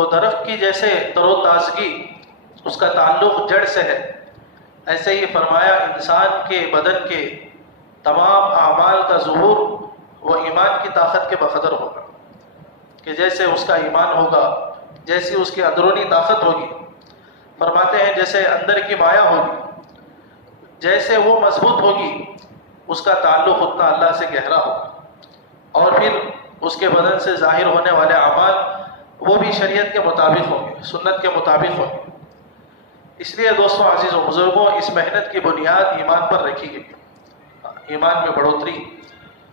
تو درخت کی جیسے تر و تازگی اس کا تعلق جڑ سے ہے، ایسے ہی فرمایا انسان کے بدن کے تمام اعمال کا ظہور وہ ایمان کی طاقت کے بقدر ہوگا، کہ جیسے اس کا ایمان ہوگا، جیسی اس کی اندرونی طاقت ہوگی، فرماتے ہیں جیسے اندر کی مایا ہوگی، جیسے وہ مضبوط ہوگی اس کا تعلق اتنا اللہ سے گہرا ہوگا، اور پھر اس کے بدن سے ظاہر ہونے والے اعمال وہ بھی شریعت کے مطابق ہوں گے، سنت کے مطابق ہوں گے۔ اس لیے دوستوں عزیز و بزرگوں، اس محنت کی بنیاد ایمان پر رکھی گئی، ایمان میں بڑھوتری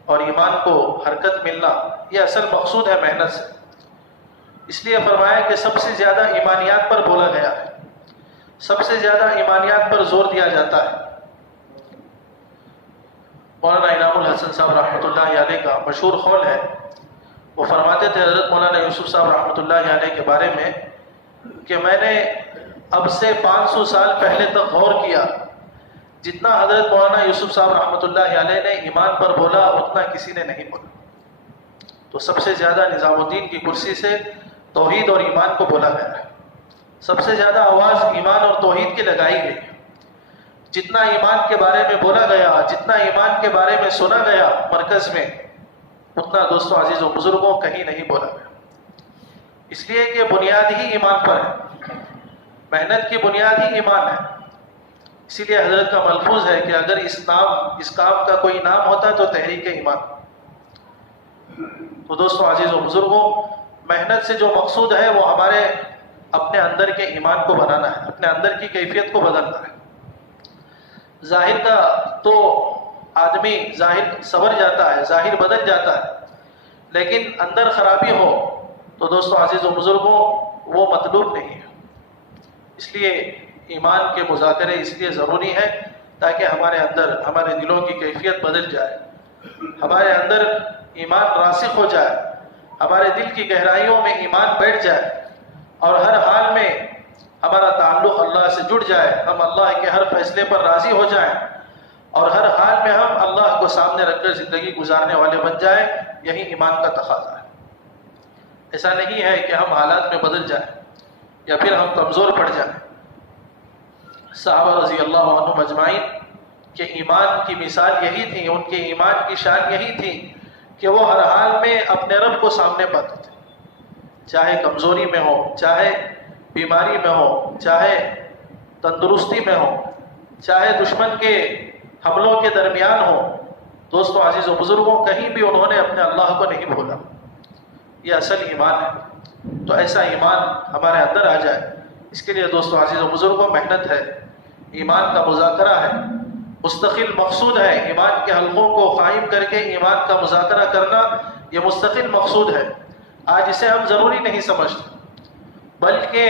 اور ایمان کو حرکت ملنا یہ اصل مقصود ہے محنت سے۔ اس لیے فرمایا کہ سب سے زیادہ ایمانیات پر بولا گیا ہے، سب سے زیادہ ایمانیات پر زور دیا جاتا ہے۔ مولانا انعام الحسن صاحب رحمۃ اللہ علیہ کا مشہور قول ہے، وہ فرماتے تھے حضرت مولانا یوسف صاحب رحمۃ اللہ علیہ کے بارے میں کہ میں نے اب سے 500 سال پہلے تک غور کیا، جتنا حضرت مولانا یوسف صاحب رحمۃ اللہ علیہ نے ایمان پر بولا اتنا کسی نے نہیں بولا۔ تو سب سے زیادہ نظام الدین کی کرسی سے توحید اور ایمان کو بولا گیا ہے، سب سے زیادہ آواز ایمان اور توحید کی لگائی گئی۔ جتنا ایمان کے بارے میں بولا گیا، جتنا ایمان کے بارے میں سنا گیا مرکز میں، اتنا دوستوں عزیز و بزرگوں کہیں نہیں بولا گیا، اس لیے کہ بنیاد ہی ایمان پر ہے، محنت کی بنیاد ہی ایمان ہے۔ اسی لیے حضرت کا ملفوظ ہے کہ اگر اس کام کا کوئی نام ہوتا تو تحریک ایمان۔ تو دوستوں عزیز و بزرگوں، محنت سے جو مقصود ہے وہ ہمارے اپنے اندر کے ایمان کو بنانا ہے، اپنے اندر کی کیفیت کو بدلنا ہے۔ ظاہر کا تو آدمی ظاہر سنور جاتا ہے، ظاہر بدل جاتا ہے، لیکن اندر خرابی ہو تو دوستوں عزیز و بزرگوں وہ مطلوب نہیں ہے۔ اس لیے ایمان کے مذاکرے اس لیے ضروری ہے تاکہ ہمارے اندر، ہمارے دلوں کی کیفیت بدل جائے، ہمارے اندر ایمان راسخ ہو جائے، ہمارے دل کی گہرائیوں میں ایمان بیٹھ جائے، اور ہر حال میں ہمارا تعلق اللہ سے جڑ جائے، ہم اللہ کے ہر فیصلے پر راضی ہو جائیں، اور ہر حال میں ہم اللہ کو سامنے رکھ کر زندگی گزارنے والے بن جائیں۔ یہی ایمان کا تقاضا ہے۔ ایسا نہیں ہے کہ ہم حالات میں بدل جائیں یا پھر ہم کمزور پڑ جائیں۔ صحابہ رضی اللہ عنہم اجمعین کے ایمان کی مثال یہی تھی، ان کے ایمان کی شان یہی تھی کہ وہ ہر حال میں اپنے رب کو سامنے پاتے تھے، چاہے کمزوری میں ہو، چاہے بیماری میں ہو، چاہے تندرستی میں ہو، چاہے دشمن کے حملوں کے درمیان ہو۔ دوستوں عزیز و بزرگوں، کہیں بھی انہوں نے اپنے اللہ کو نہیں بھولا۔ یہ اصل ایمان ہے۔ تو ایسا ایمان ہمارے اندر آ جائے، اس کے لیے دوستوں عزیز و بزرگوں محنت ہے، ایمان کا مذاکرہ ہے، مستقل مقصود ہے۔ ایمان کے حلقوں کو قائم کر کے ایمان کا مذاکرہ کرنا یہ مستقل مقصود ہے۔ آج اسے ہم ضروری نہیں سمجھتے، بلکہ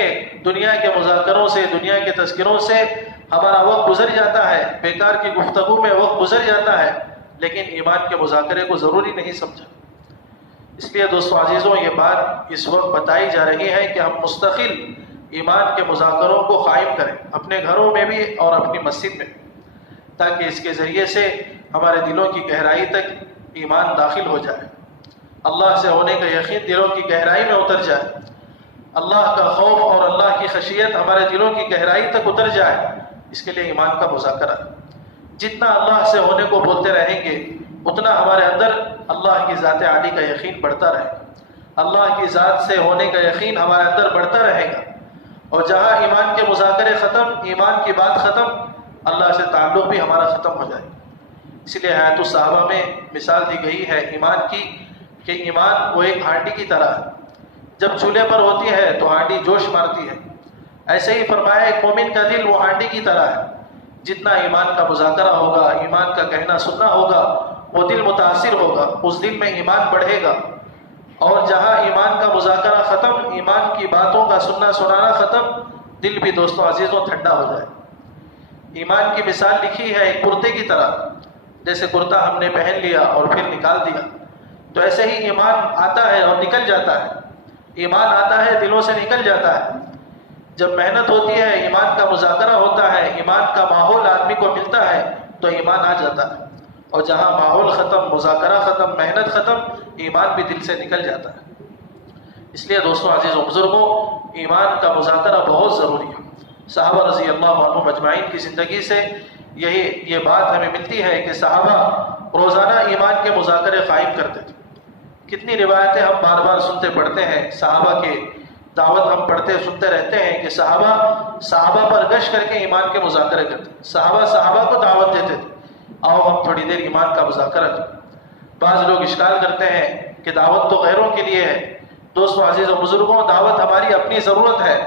دنیا کے مذاکروں سے، دنیا کے تذکروں سے ہمارا وقت گزر جاتا ہے، بیکار کی گفتگو میں وقت گزر جاتا ہے، لیکن ایمان کے مذاکرے کو ضروری نہیں سمجھا۔ اس لیے دوستوں عزیزوں، یہ بات اس وقت بتائی جا رہی ہے کہ ہم مستقل ایمان کے مذاکروں کو قائم کریں، اپنے گھروں میں بھی اور اپنی مسجد میں، تاکہ اس کے ذریعے سے ہمارے دلوں کی گہرائی تک ایمان داخل ہو جائے، اللہ سے ہونے کا یقین دلوں کی گہرائی میں اتر جائے، اللہ کا خوف اور اللہ کی خشیت ہمارے دلوں کی گہرائی تک اتر جائے۔ اس کے لیے ایمان کا مذاکرہ، جتنا اللہ سے ہونے کو بولتے رہیں گے اتنا ہمارے اندر اللہ کی ذات عالی کا یقین بڑھتا رہے گا، اللہ کی ذات سے ہونے کا یقین ہمارے اندر بڑھتا رہے گا، اور جہاں ایمان کے مذاکرے ختم، ایمان کی بات ختم، اللہ سے تعلق بھی ہمارا ختم ہو جائے گا۔ اس لیے حیات الصحابہ میں مثال دی گئی ہے ایمان کی، کہ ایمان وہ ایک ہانڈی کی طرح ہے، جب چولہے پر ہوتی ہے تو ہانڈی جوش مارتی ہے، ایسے ہی فرمایا ایک مومن کا دل وہ ہانڈی کی طرح ہے، جتنا ایمان کا مذاکرہ ہوگا، ایمان کا کہنا سننا ہوگا، وہ دل متاثر ہوگا، اس دل میں ایمان بڑھے گا، اور جہاں ایمان کا مذاکرہ ختم، ایمان کی باتوں کا سننا سنانا ختم، دل بھی دوستوں عزیزوں ٹھنڈا ہو جائے۔ ایمان کی مثال لکھی ہے ایک کرتے کی طرح، جیسے کرتا ہم نے پہن لیا اور پھر نکال دیا، تو ایسے ہی ایمان آتا ہے اور نکل جاتا ہے، ایمان آتا ہے دلوں سے نکل جاتا ہے۔ جب محنت ہوتی ہے، ایمان کا مذاکرہ ہوتا ہے، ایمان کا ماحول آدمی کو ملتا ہے تو ایمان آ جاتا ہے، اور جہاں ماحول ختم، مذاکرہ ختم، محنت ختم، ایمان بھی دل سے نکل جاتا ہے۔ اس لیے دوستوں عزیز و بزرگوں، ایمان کا مذاکرہ بہت ضروری ہے۔ صحابہ رضی اللہ عنہم اجمعین کی زندگی سے یہ بات ہمیں ملتی ہے کہ صحابہ روزانہ ایمان کے مذاکرے قائم کرتے تھے۔ کتنی روایتیں ہم بار بار سنتے پڑھتے ہیں، صحابہ کے دعوت ہم پڑھتے سنتے رہتے ہیں کہ صحابہ پر گشت کر کے ایمان کے مذاکرے کرتے، صحابہ کو دعوت دیتے تھے، آؤ ہم تھوڑی دیر ایمان کا مذاکرہ کریں۔ بعض لوگ اشکال کرتے ہیں کہ دعوت تو غیروں کے لیے ہے۔ دوستوں عزیز و بزرگوں، دعوت ہماری اپنی ضرورت ہے،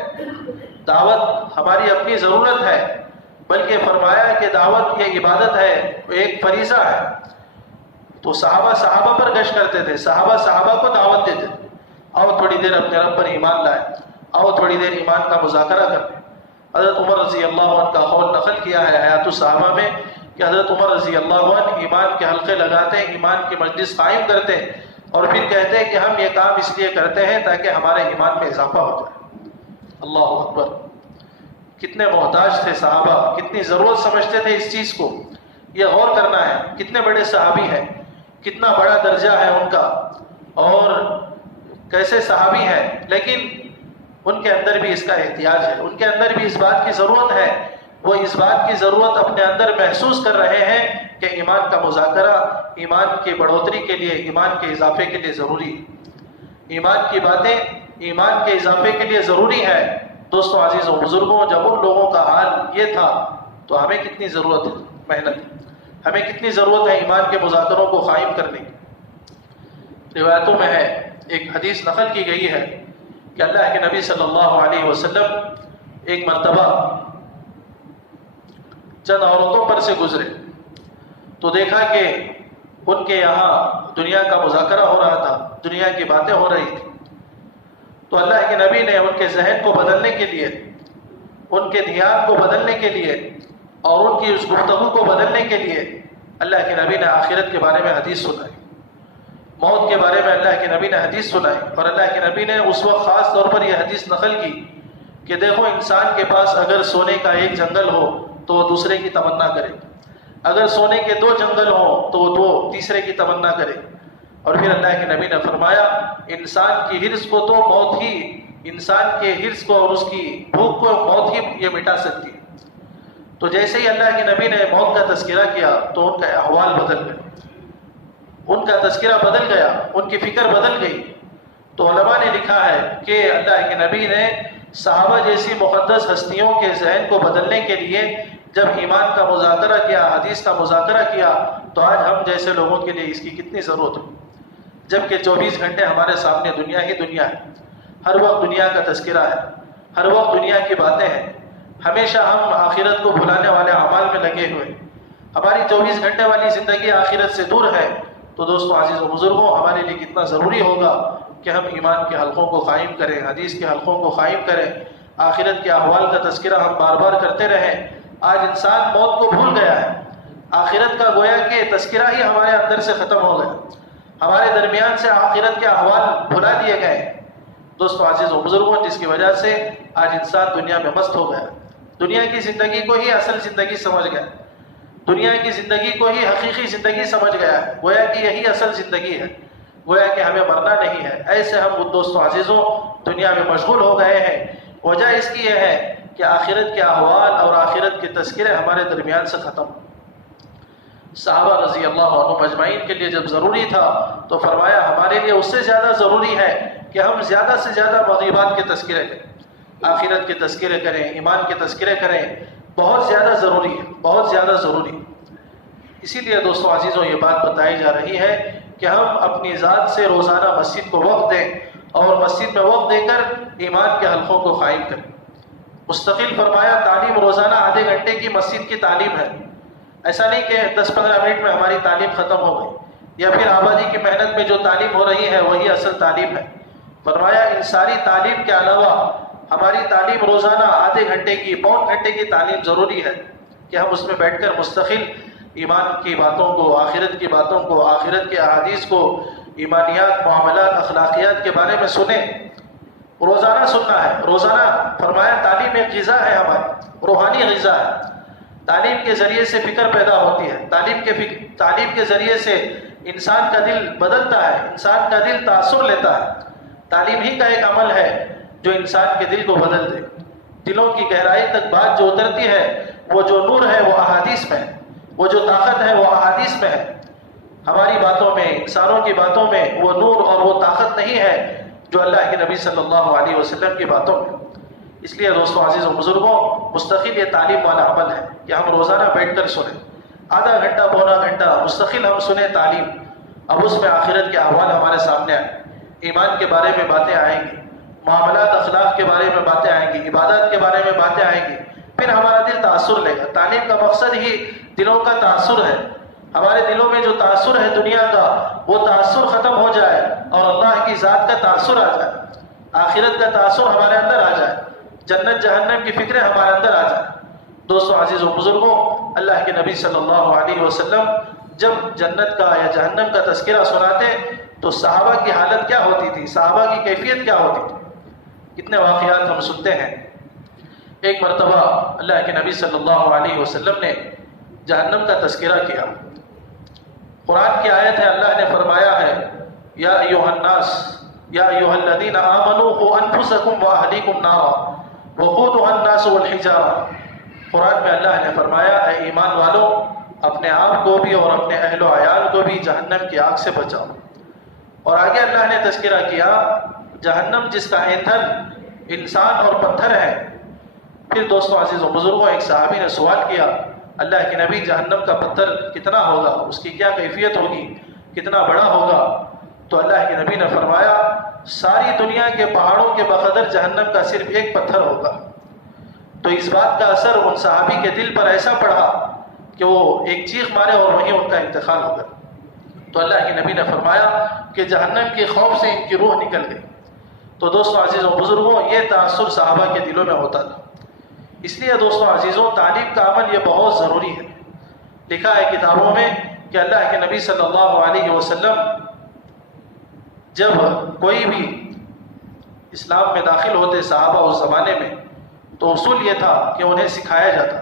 دعوت ہماری اپنی ضرورت ہے، بلکہ فرمایا کہ دعوت یہ عبادت ہے، ایک فریضہ ہے۔ تو صحابہ پر گشت کرتے تھے، صحابہ کو دعوت دیتے تھے، آؤ تھوڑی دیر اپنے رب پر ایمان لائیں، آؤ تھوڑی دیر ایمان کا مذاکرہ کریں۔ حضرت عمر رضی اللہ عنہ کا قول نقل کیا ہے حیات الصحابہ میں کہ حضرت عمر رضی اللہ عنہ ایمان کے حلقے لگاتے، ایمان کی مجلس قائم کرتے اور پھر کہتے ہیں کہ ہم یہ کام اس لیے کرتے ہیں تاکہ ہمارے ایمان میں اضافہ ہو جائے۔ اللہ اکبر! کتنے محتاج تھے صحابہ، کتنی ضرورت سمجھتے تھے اس چیز کو، یہ غور کرنا ہے۔ کتنے بڑے صحابی ہیں، کتنا بڑا درجہ ہے ان کا، اور کیسے صحابی ہیں، لیکن ان کے اندر بھی اس کا احتیاج ہے، ان کے اندر بھی اس بات کی ضرورت ہے، وہ اس بات کی ضرورت اپنے اندر محسوس کر رہے ہیں کہ ایمان کا مذاکرہ ایمان کی بڑھوتری کے لیے، ایمان کے اضافے کے لیے ضروری ہے۔ ایمان کی باتیں ایمان کے اضافے کے لیے ضروری ہے۔ دوستوں عزیز و بزرگوں، جب ان لوگوں کا حال یہ تھا تو ہمیں کتنی ضرورت ہے محنت، ہمیں کتنی ضرورت ہے ایمان کے مذاکروں کو قائم کرنے کی۔ روایتوں میں ہے، ایک حدیث نقل کی گئی ہے کہ اللہ کے نبی صلی اللہ علیہ وسلم ایک مرتبہ چند عورتوں پر سے گزرے تو دیکھا کہ ان کے یہاں دنیا کا مذاکرہ ہو رہا تھا، دنیا کی باتیں ہو رہی تھی۔ تو اللہ کے نبی نے ان کے ذہن کو بدلنے کے لیے، ان کے دھیان کو بدلنے کے لیے اور ان کی اس گفتگو کو بدلنے کے لیے اللہ کے نبی نے آخرت کے بارے میں حدیث سنائی، موت کے بارے میں اللہ کے نبی نے حدیث سنائی۔ اور اللہ کے نبی نے اس وقت خاص طور پر یہ حدیث نقل کی کہ دیکھو، انسان کے پاس اگر سونے کا ایک جنگل ہو تو وہ دوسرے کی تمنا کرے، اگر سونے کے 2 جنگل ہوں تو وہ 2 تیسرے کی تمنا کرے۔ اور پھر اللہ کے نبی نے فرمایا، انسان کی حرص کو تو موت ہی، انسان کے حرص کو اور اس کی بھوک کو موت ہی یہ مٹا سکتی ہے۔ تو جیسے ہی اللہ کے نبی نے موت کا تذکرہ کیا تو ان کا احوال بدل گیا، ان کا تذکرہ بدل گیا، ان کی فکر بدل گئی۔ تو علماء نے لکھا ہے کہ اللہ کے نبی نے صحابہ جیسی مقدس ہستیوں کے ذہن کو بدلنے کے لیے جب ایمان کا مذاکرہ کیا، حدیث کا مذاکرہ کیا، تو آج ہم جیسے لوگوں کے لیے اس کی کتنی ضرورت ہے، جبکہ 24 گھنٹے ہمارے سامنے دنیا ہی دنیا ہے، ہر وقت دنیا کا تذکرہ ہے، ہر وقت دنیا کی باتیں ہیں، ہمیشہ ہم آخرت کو بھلانے والے اعمال میں لگے ہوئے، ہماری 24 گھنٹے والی زندگی آخرت سے دور ہے۔ تو دوستوں عزیز و بزرگوں، ہمارے لیے کتنا ضروری ہوگا کہ ہم ایمان کے حلقوں کو قائم کریں، حدیث کے حلقوں کو قائم کریں، آخرت کے احوال کا تذکرہ ہم بار بار کرتے رہیں۔ آج انسان موت کو بھول گیا ہے، آخرت کا گویا کہ تذکرہ ہی ہمارے اندر سے ختم ہو گیا، ہمارے درمیان سے آخرت کے احوال بھلا دیے گئے۔ دوستوں عزیز و بزرگوں، جس کی وجہ سے آج انسان دنیا میں مست ہو گیا، دنیا کی زندگی کو ہی اصل زندگی سمجھ گیا، دنیا کی زندگی کو ہی حقیقی زندگی سمجھ گیا ہے، گویا کہ یہی اصل زندگی ہے، گویا کہ ہمیں مرنا نہیں ہے۔ ایسے ہم دوستوں عزیزوں دنیا میں مشغول ہو گئے ہیں۔ وجہ اس کی یہ ہے کہ آخرت کے احوال اور آخرت کے تذکرے ہمارے درمیان سے ختم ہو۔ صحابہ رضی اللہ عنہم اجمعین کے لیے جب ضروری تھا تو فرمایا ہمارے لیے اس سے زیادہ ضروری ہے کہ ہم زیادہ سے زیادہ مغیبات کے تذکرے کریں، آخرت کے تذکرے کریں، ایمان کے تذکرے کریں، بہت زیادہ ضروری ہے، بہت زیادہ ضروری ہے۔ اسی لیے دوستوں عزیزوں یہ بات بتائی جا رہی ہے کہ ہم اپنی ذات سے روزانہ مسجد کو وقت دیں اور مسجد میں وقت دے کر ایمان کے حلقوں کو قائم کریں۔ مستقل فرمایا تعلیم روزانہ آدھے گھنٹے کی مسجد کی تعلیم ہے، ایسا نہیں کہ 10-15 منٹ میں ہماری تعلیم ختم ہو گئی یا پھر آبادی کی محنت میں جو تعلیم ہو رہی ہے وہی اصل تعلیم ہے۔ فرمایا ان ساری تعلیم کے علاوہ ہماری تعلیم روزانہ آدھے گھنٹے کی، پون گھنٹے کی تعلیم ضروری ہے کہ ہم اس میں بیٹھ کر مستقل ایمان کی باتوں کو، آخرت کی باتوں کو، آخرت کے احادیث کو، ایمانیات، معاملات، اخلاقیات کے بارے میں سنیں۔ روزانہ سننا ہے، روزانہ فرمایا تعلیم ایک غذا ہے، ہماری روحانی غذا ہے۔ تعلیم کے ذریعے سے فکر پیدا ہوتی ہے، تعلیم کے ذریعے سے انسان کا دل بدلتا ہے، انسان کا دل تاثر لیتا ہے۔ تعلیم ہی کا ایک عمل ہے جو انسان کے دل کو بدل دے. دلوں کی گہرائی تک بات جو اترتی ہے، وہ جو نور ہے وہ احادیث میں ہے، وہ جو طاقت ہے وہ احادیث میں ہے. ہماری باتوں میں، انسانوں کی باتوں میں وہ نور اور وہ طاقت نہیں ہے جو اللہ کے نبی صلی اللہ علیہ وسلم کی باتوں میں. اس لیے دوستوں، عزیز و بزرگوں، مستقل یہ تعلیم والا عمل ہے کہ ہم روزانہ بیٹھ کر سنیں، آدھا گھنٹہ پونا گھنٹہ مستقل ہم سنیں تعلیم. اب اس میں آخرت کے احوال ہمارے سامنے آئیں، ایمان کے بارے میں باتیں آئیں گی، معاملات اخلاق کے بارے میں باتیں آئیں گی، عبادات کے بارے میں باتیں آئیں گی. پھر ہمارا دل تاثر لے گا. تعلیم کا مقصد ہی دلوں کا تاثر ہے. ہمارے دلوں میں جو تاثر ہے دنیا کا، وہ تاثر ختم ہو جائے اور اللہ کی ذات کا تاثر آ جائے، آخرت کا تاثر ہمارے اندر آ جائے، جنت جہنم کی فکریں ہمارے اندر آ جائیں. دوستوں، عزیز و بزرگوں، اللہ کے نبی صلی اللہ علیہ وسلم جب جنت کا یا جہنم کا تذکرہ سناتے تو صحابہ کی حالت کیا ہوتی تھی، صحابہ کی کیفیت کیا ہوتی تھی. کتنے واقعات ہم سنتے ہیں. ایک مرتبہ اللہ کے نبی صلی اللہ علیہ وسلم نے جہنم کا تذکرہ کیا. قرآن کی آیت ہے، اللہ نے فرمایا ہے، یا ایھا الناس یا ایھا الذین آمنوا قوا انفسکم واہلیکم نارا وقودها الناس والحجارہ. قرآن میں اللہ نے فرمایا، اے ایمان والو، اپنے آپ کو بھی اور اپنے اہل و عیال کو بھی جہنم کی آگ سے بچاؤ. اور آگے اللہ نے تذکرہ کیا جہنم جس کا ایندھن انسان اور پتھر ہے. پھر دوستوں، عزیز و بزرگوں، ایک صحابی نے سوال کیا، اللہ کے نبی، جہنم کا پتھر کتنا ہوگا، اس کی کیا کیفیت ہوگی، کتنا بڑا ہوگا؟ تو اللہ کے نبی نے فرمایا، ساری دنیا کے پہاڑوں کے بقدر جہنم کا صرف ایک پتھر ہوگا. تو اس بات کا اثر ان صحابی کے دل پر ایسا پڑا کہ وہ ایک چیخ مارے اور وہیں ان کا انتقال ہو گیا. تو اللہ کے نبی نے فرمایا کہ جہنم کے خوف سے ان کی روح نکل گئی. تو دوستوں، عزیز و بزرگوں، یہ تاثر صحابہ کے دلوں میں ہوتا تھا. اس لیے دوستوں عزیزوں، تعلیم کا عمل یہ بہت ضروری ہے. لکھا ہے کتابوں میں کہ اللہ کے نبی صلی اللہ علیہ وسلم جب کوئی بھی اسلام میں داخل ہوتے صحابہ اس زمانے میں، تو اصول یہ تھا کہ انہیں سکھایا جاتا.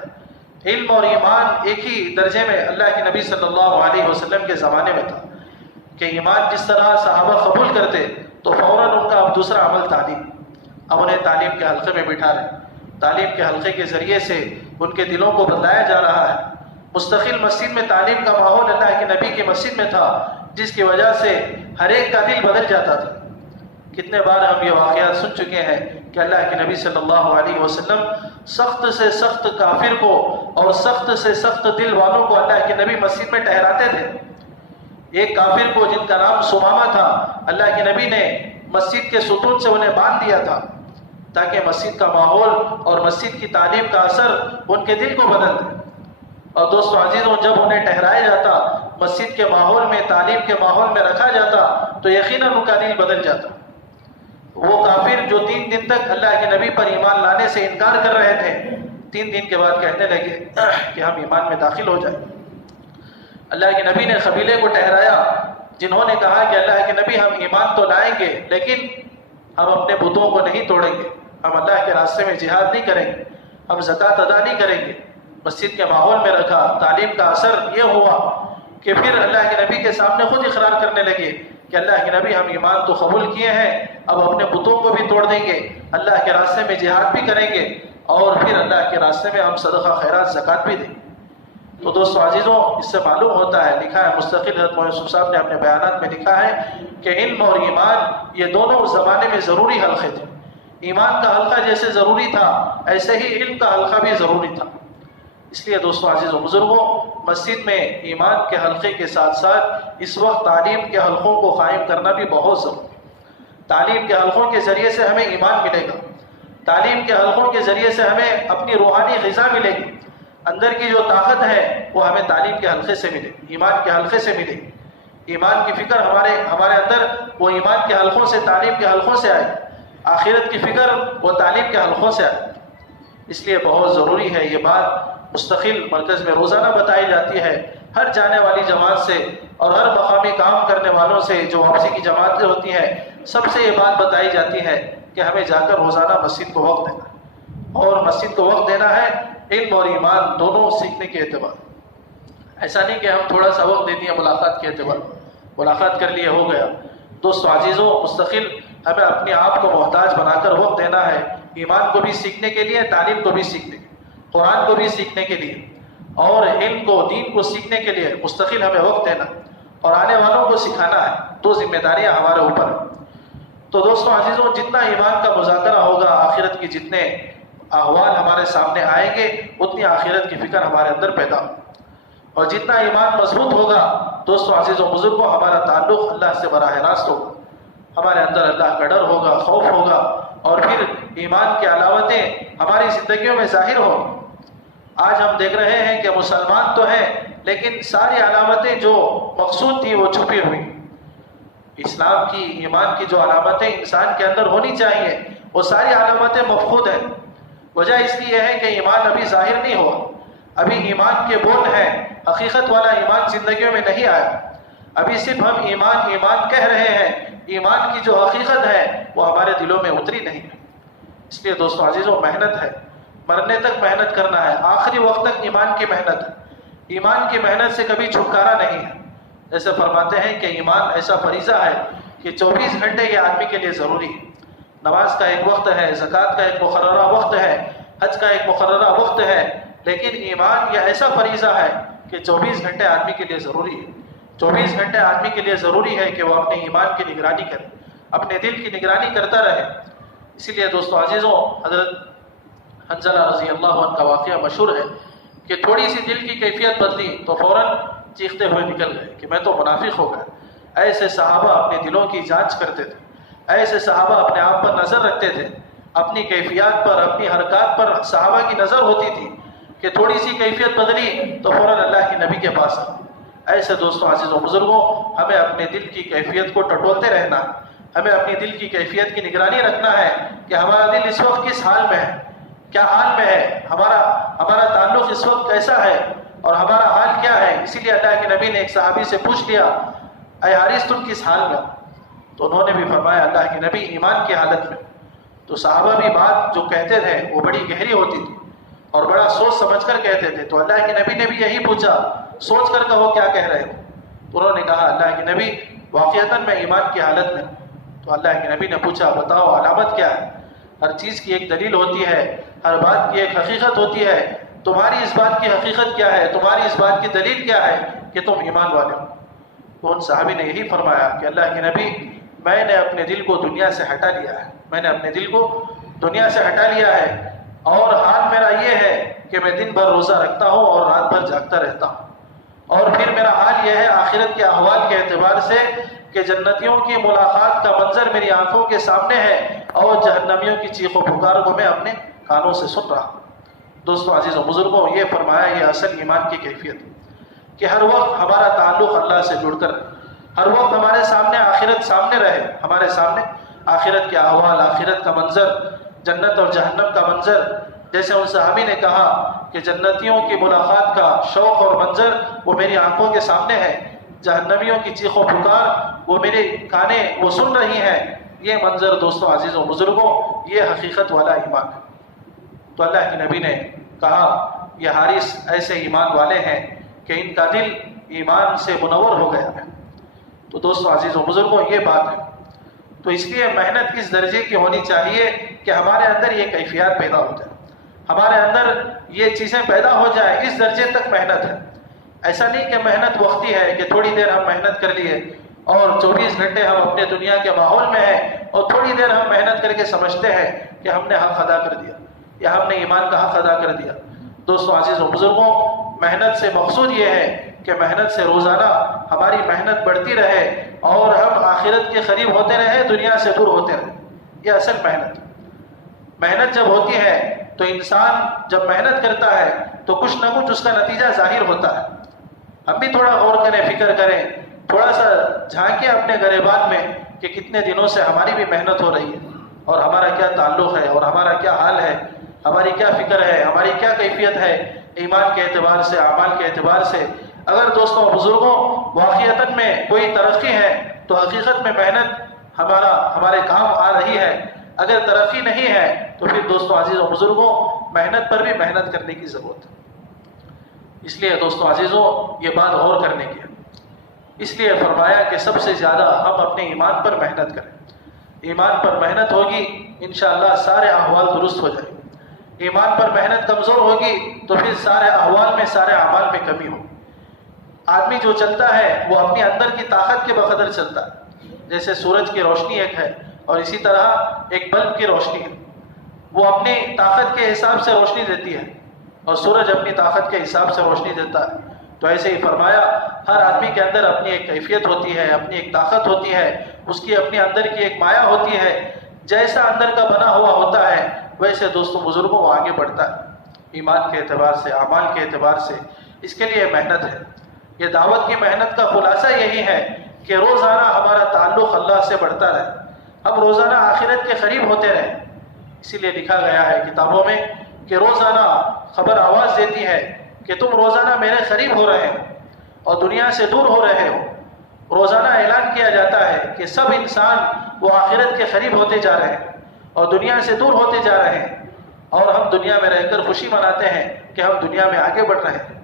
علم اور ایمان ایک ہی درجے میں اللہ کے نبی صلی اللہ علیہ وسلم کے زمانے میں تھا کہ ایمان جس طرح صحابہ قبول کرتے تو فوراً ان کا اب دوسرا عمل تعلیم. اب انہیں تعلیم کے حلقے میں بٹھا رہے. تعلیم کے حلقے کے ذریعے سے ان کے دلوں کو بدلایا جا رہا ہے. مستقل مسجد میں تعلیم کا ماحول اللہ کے نبی کی مسجد میں تھا، جس کی وجہ سے ہر ایک کا دل بدل جاتا تھا. کتنے بار ہم یہ واقعات سن چکے ہیں کہ اللہ کے نبی صلی اللہ علیہ وسلم سخت سے سخت کافر کو اور سخت سے سخت دل والوں کو اللہ کے نبی مسجد میں ٹھہراتے تھے. ایک کافر کو جن کا نام سمامہ تھا، اللہ کے نبی نے مسجد کے ستون سے انہیں باندھ دیا تھا تاکہ مسجد کا ماحول اور مسجد کی تعلیم کا اثر ان کے دل کو بدل دے. اور دوستو عزیزوں، جب انہیں ٹھہرایا جاتا، مسجد کے ماحول میں، تعلیم کے ماحول میں رکھا جاتا تو یقیناً ان کا دل بدل جاتا. وہ کافر جو 3 دن تک اللہ کے نبی پر ایمان لانے سے انکار کر رہے تھے، 3 دن کے بعد کہنے لگے کہ ہم ایمان میں داخل ہو جائیں. اللہ کے نبی نے قبیلے کو ٹھہرایا جنہوں نے کہا کہ اللہ کے نبی، ہم ایمان تو لائیں گے لیکن ہم اپنے بتوں کو نہیں توڑیں گے، ہم اللہ کے راستے میں جہاد نہیں کریں گے، ہم زکوٰۃ ادا نہیں کریں گے. مسجد کے ماحول میں رکھا. تعلیم کا اثر یہ ہوا کہ پھر اللہ کے نبی کے سامنے خود اقرار کرنے لگے کہ اللہ کے نبی، ہم ایمان تو قبول کیے ہیں، اب اپنے بتوں کو بھی توڑ دیں گے، اللہ کے راستے میں جہاد بھی کریں گے، اور پھر اللہ کے راستے میں ہم صدقہ خیرات زکوٰۃ بھی دیں. تو دوستو عزیزوں، اس سے معلوم ہوتا ہے، لکھا ہے مستقل حضرت مولانا یوسف صاحب نے اپنے بیانات میں لکھا ہے کہ علم اور ایمان یہ دونوں اس زمانے میں ضروری حلقے تھے. ایمان کا حلقہ جیسے ضروری تھا، ایسے ہی علم کا حلقہ بھی ضروری تھا. اس لیے دوستو عزیز و بزرگوں، مسجد میں ایمان کے حلقے کے ساتھ ساتھ اس وقت تعلیم کے حلقوں کو قائم کرنا بھی بہت ضروری ہے. تعلیم کے حلقوں کے ذریعے سے ہمیں ایمان ملے گا. تعلیم کے حلقوں کے ذریعے سے ہمیں اپنی روحانی غذا ملے گی. اندر کی جو طاقت ہے وہ ہمیں تعلیم کے حلقے سے ملے گی، ایمان کے حلقے سے ملے گی. ایمان کی فکر ہمارے اندر وہ ایمان کے حلقوں سے، تعلیم کے حلقوں سے آئے. آخرت کی فکر وہ تعلیم کے حلقوں سے آئے. اس لیے بہت ضروری ہے یہ بات مستقل مرکز میں روزانہ بتائی جاتی ہے. ہر جانے والی جماعت سے اور ہر مقامی کام کرنے والوں سے جو واپسی کی جماعتیں ہوتی ہیں، سب سے یہ بات بتائی جاتی ہے کہ ہمیں جا کر روزانہ مسجد کو وقت دینا ہے، اور مسجد کو وقت دینا ہے علم اور ایمان دونوں سیکھنے کے اعتبار. ایسا نہیں کہ ہم تھوڑا سا وقت دے دیا ملاقات کے اعتبار، ملاقات کر لیے ہو گیا. دوستو عزیزوں، مستقل ہمیں اپنے آپ کو محتاج بنا کر وقت دینا ہے، ایمان کو بھی سیکھنے کے لیے، تعلیم کو بھی سیکھنے کے لیے، قرآن کو بھی سیکھنے کے لیے، اور علم کو، دین کو سیکھنے کے لیے مستقل ہمیں وقت دینا اور آنے والوں کو سکھانا ہے۔ تو ذمہ داریاں ہمارے اوپر ہیں۔ تو دوستوں عزیزوں، جتنا ایمان کا مذاکرہ ہوگا، آخرت کی جتنے احوال ہمارے سامنے آئیں گے، اتنی آخرت کی فکر ہمارے اندر پیدا ہوگی، اور جتنا ایمان مضبوط ہوگا دوستوں عزیزوں بزرگوں، ہمارا تعلق اللہ سے براہ راست ہوگا، ہمارے اندر اللہ کا ڈر ہوگا، خوف ہوگا، اور پھر ایمان کی علامتیں ہماری زندگیوں میں ظاہر ہوں۔ آج ہم دیکھ رہے ہیں کہ مسلمان تو ہیں لیکن ساری علامتیں جو مقصود تھی وہ چھپی ہوئی۔ اسلام کی، ایمان کی جو علامتیں انسان کے اندر ہونی چاہیے وہ ساری علامتیں مفقود ہیں۔ وجہ اس لیے ہے کہ ایمان ابھی ظاہر نہیں ہوا، ابھی ایمان کے بول ہیں، حقیقت والا ایمان زندگیوں میں نہیں آیا، ابھی صرف ہم ایمان ایمان کہہ رہے ہیں، ایمان کی جو حقیقت ہے وہ ہمارے دلوں میں اتری نہیں ہے۔ اس لیے دوستوں عزیزوں، محنت ہے، مرنے تک محنت کرنا ہے، آخری وقت تک ایمان کی محنت ہے۔ ایمان کی محنت سے کبھی چھٹکارا نہیں ہے۔ جیسے فرماتے ہیں کہ ایمان ایسا فریضہ ہے کہ 24 گھنٹے یہ آدمی کے لیے ضروری ہے۔ نماز کا ایک وقت ہے، زکوٰۃ کا ایک مقررہ وقت ہے، حج کا ایک مقررہ وقت ہے، لیکن ایمان یہ ایسا فریضہ ہے کہ 24 گھنٹے آدمی کے لیے ضروری ہے۔ 24 گھنٹے آدمی کے لیے ضروری ہے کہ وہ اپنے ایمان کی نگرانی کرے، اپنے دل کی نگرانی کرتا رہے۔ اسی لیے دوستوں عزیزوں، حضرت حنظلہ رضی اللہ عنہ کا واقعہ مشہور ہے کہ تھوڑی سی دل کی کیفیت بدلی تو فوراً چیختے ہوئے نکل گئے کہ میں تو منافق ہو گیا۔ ایسے صحابہ اپنے دلوں کی جانچ کرتے تھے، ایسے صحابہ اپنے آپ پر نظر رکھتے تھے، اپنی کیفیات پر، اپنی حرکات پر صحابہ کی نظر ہوتی تھی کہ تھوڑی سی کیفیت بدلی تو فوراً اللہ کے نبی کے پاس آئے۔ ایسے دوستوں عزیزوں بزرگوں، ہمیں اپنے دل کی کیفیت کو ٹٹولتے رہنا، ہمیں اپنی دل کی کیفیت کی نگرانی رکھنا ہے کہ ہمارا دل اس وقت کس حال میں ہے، کیا حال میں ہے، ہمارا تعلق اس وقت کیسا ہے اور ہمارا حال کیا ہے۔ اسی لیے اللہ کے نبی نے ایک صحابی سے پوچھ لیا، اے حارث تم کس حال میں؟ تو انہوں نے بھی فرمایا اللہ کے نبی ایمان کی حالت میں۔ تو صحابہ بھی بات جو کہتے تھے وہ بڑی گہری ہوتی تھی اور بڑا سوچ سمجھ کر کہتے تھے۔ تو اللہ کے نبی نے بھی یہی پوچھا، سوچ کر کہو کیا کہہ رہے ہو؟ تو انہوں نے کہا اللہ کے نبی واقعتاً میں ایمان کی حالت میں۔ تو اللہ کے نبی نے پوچھا بتاؤ علامت کیا ہے؟ ہر چیز کی ایک دلیل ہوتی ہے، ہر بات کی ایک حقیقت ہوتی ہے، تمہاری اس بات کی حقیقت کیا ہے، تمہاری اس بات کی دلیل کیا ہے کہ تم ایمان والے ہو؟ تو ان صحابی نے یہی فرمایا کہ اللہ کے نبی میں نے اپنے دل کو دنیا سے ہٹا لیا ہے، میں نے اپنے دل کو دنیا سے ہٹا لیا ہے، اور حال میرا یہ ہے کہ میں دن بھر روزہ رکھتا ہوں اور رات بھر جاگتا رہتا ہوں، اور پھر میرا حال یہ ہے آخرت کے احوال کے اعتبار سے کہ جنتیوں کی ملاقات کا منظر میری آنکھوں کے سامنے ہے اور جہنمیوں کی چیخ و پکار کو میں اپنے کانوں سے سن رہا ہوں۔ دوستوں عزیزوں بزرگوں، یہ فرمایا یہ اصل ایمان کی کیفیت ہے کہ ہر وقت ہمارا تعلق اللہ سے جڑ کر، ہر وقت ہمارے سامنے آخرت سامنے رہے، ہمارے سامنے آخرت کے احوال، آخرت کا منظر، جنت اور جہنم کا منظر۔ جیسے ان صحابی نے کہا کہ جنتیوں کی ملاقات کا شوق اور منظر وہ میری آنکھوں کے سامنے ہے، جہنمیوں کی چیخ و پکار وہ میرے کانیں وہ سن رہی ہیں۔ یہ منظر دوستوں عزیزوں بزرگوں، یہ حقیقت والا ایمان ہے۔ تو اللہ کے نبی نے کہا یہ حارث ایسے ایمان والے ہیں کہ ان کا دل ایمان سے منور ہو گیا ہے۔ تو دوستوں عزیزوں بزرگوں، یہ بات ہے۔ تو اس لیے محنت اس درجے کی ہونی چاہیے کہ ہمارے اندر یہ کیفیات پیدا ہو جائے، ہمارے اندر یہ چیزیں پیدا ہو جائیں، اس درجے تک محنت ہے۔ ایسا نہیں کہ محنت وقتی ہے کہ تھوڑی دیر ہم محنت کر لیے اور 24 گھنٹے ہم اپنے دنیا کے ماحول میں ہیں اور تھوڑی دیر ہم محنت کر کے سمجھتے ہیں کہ ہم نے حق ادا کر دیا یا ہم نے ایمان کا حق ادا کر دیا۔ دوستوں عزیزوں بزرگوں، محنت سے مقصود یہ ہے کہ محنت سے روزانہ ہماری محنت بڑھتی رہے اور ہم آخرت کے قریب ہوتے رہے، دنیا سے دور ہوتے رہے۔ یہ اصل محنت جب ہوتی ہے تو انسان جب محنت کرتا ہے تو کچھ نہ کچھ اس کا نتیجہ ظاہر ہوتا ہے۔ ہم بھی تھوڑا غور کریں، فکر کریں، تھوڑا سا جھانکیں اپنے گریبان میں کہ کتنے دنوں سے ہماری بھی محنت ہو رہی ہے اور ہمارا کیا تعلق ہے اور ہمارا کیا حال ہے، ہماری کیا فکر ہے، ہماری کیا کیفیت ہے ایمان کے اعتبار سے، اعمال کے اعتبار سے۔ اگر دوستوں بزرگوں واقعتاً میں کوئی ترقی ہے تو حقیقت میں محنت ہمارے کام آ رہی ہے، اگر ترقی نہیں ہے تو پھر دوستوں عزیزوں بزرگوں محنت پر بھی محنت کرنے کی ضرورت ہے۔ اس لیے دوستوں عزیزوں یہ بات غور کرنے کی ہے، اس لیے فرمایا کہ سب سے زیادہ ہم اپنے ایمان پر محنت کریں۔ ایمان پر محنت ہوگی انشاءاللہ سارے احوال درست ہو جائیں گے۔ ایمان پر محنت کمزور ہوگی تو پھر سارے احوال میں، سارے اعمال میں کمی ہوگی۔ آدمی جو چلتا ہے وہ اپنی اندر کی طاقت کے بقدر چلتا ہے، جیسے سورج کی روشنی ایک ہے اور اسی طرح ایک بلب کی روشنی ہے، وہ اپنی طاقت کے حساب سے روشنی دیتی ہے اور سورج اپنی طاقت کے حساب سے روشنی دیتا ہے۔ تو ایسے ہی فرمایا ہر آدمی کے اندر اپنی ایک کیفیت ہوتی ہے، اپنی ایک طاقت ہوتی ہے، اس کی اپنی اندر کی ایک مایا ہوتی ہے، جیسا اندر کا بنا ہوا ہوتا ہے ویسے دوستوں بزرگوں وہ آگے بڑھتا ہے ایمان کے اعتبار سے، اعمال کے اعتبار سے۔ اس کے لیے محنت ہے۔ یہ دعوت کی محنت کا خلاصہ یہی ہے کہ روزانہ ہمارا تعلق اللہ سے بڑھتا رہے، ہم روزانہ آخرت کے قریب ہوتے رہیں۔ اسی لیے لکھا گیا ہے کتابوں میں کہ روزانہ خبر آواز دیتی ہے کہ تم روزانہ میرے قریب ہو رہے ہو اور دنیا سے دور ہو رہے ہو۔ روزانہ اعلان کیا جاتا ہے کہ سب انسان وہ آخرت کے قریب ہوتے جا رہے ہیں اور دنیا سے دور ہوتے جا رہے ہیں، اور ہم دنیا میں رہ کر خوشی مناتے ہیں کہ ہم دنیا میں آگے بڑھ رہے ہیں۔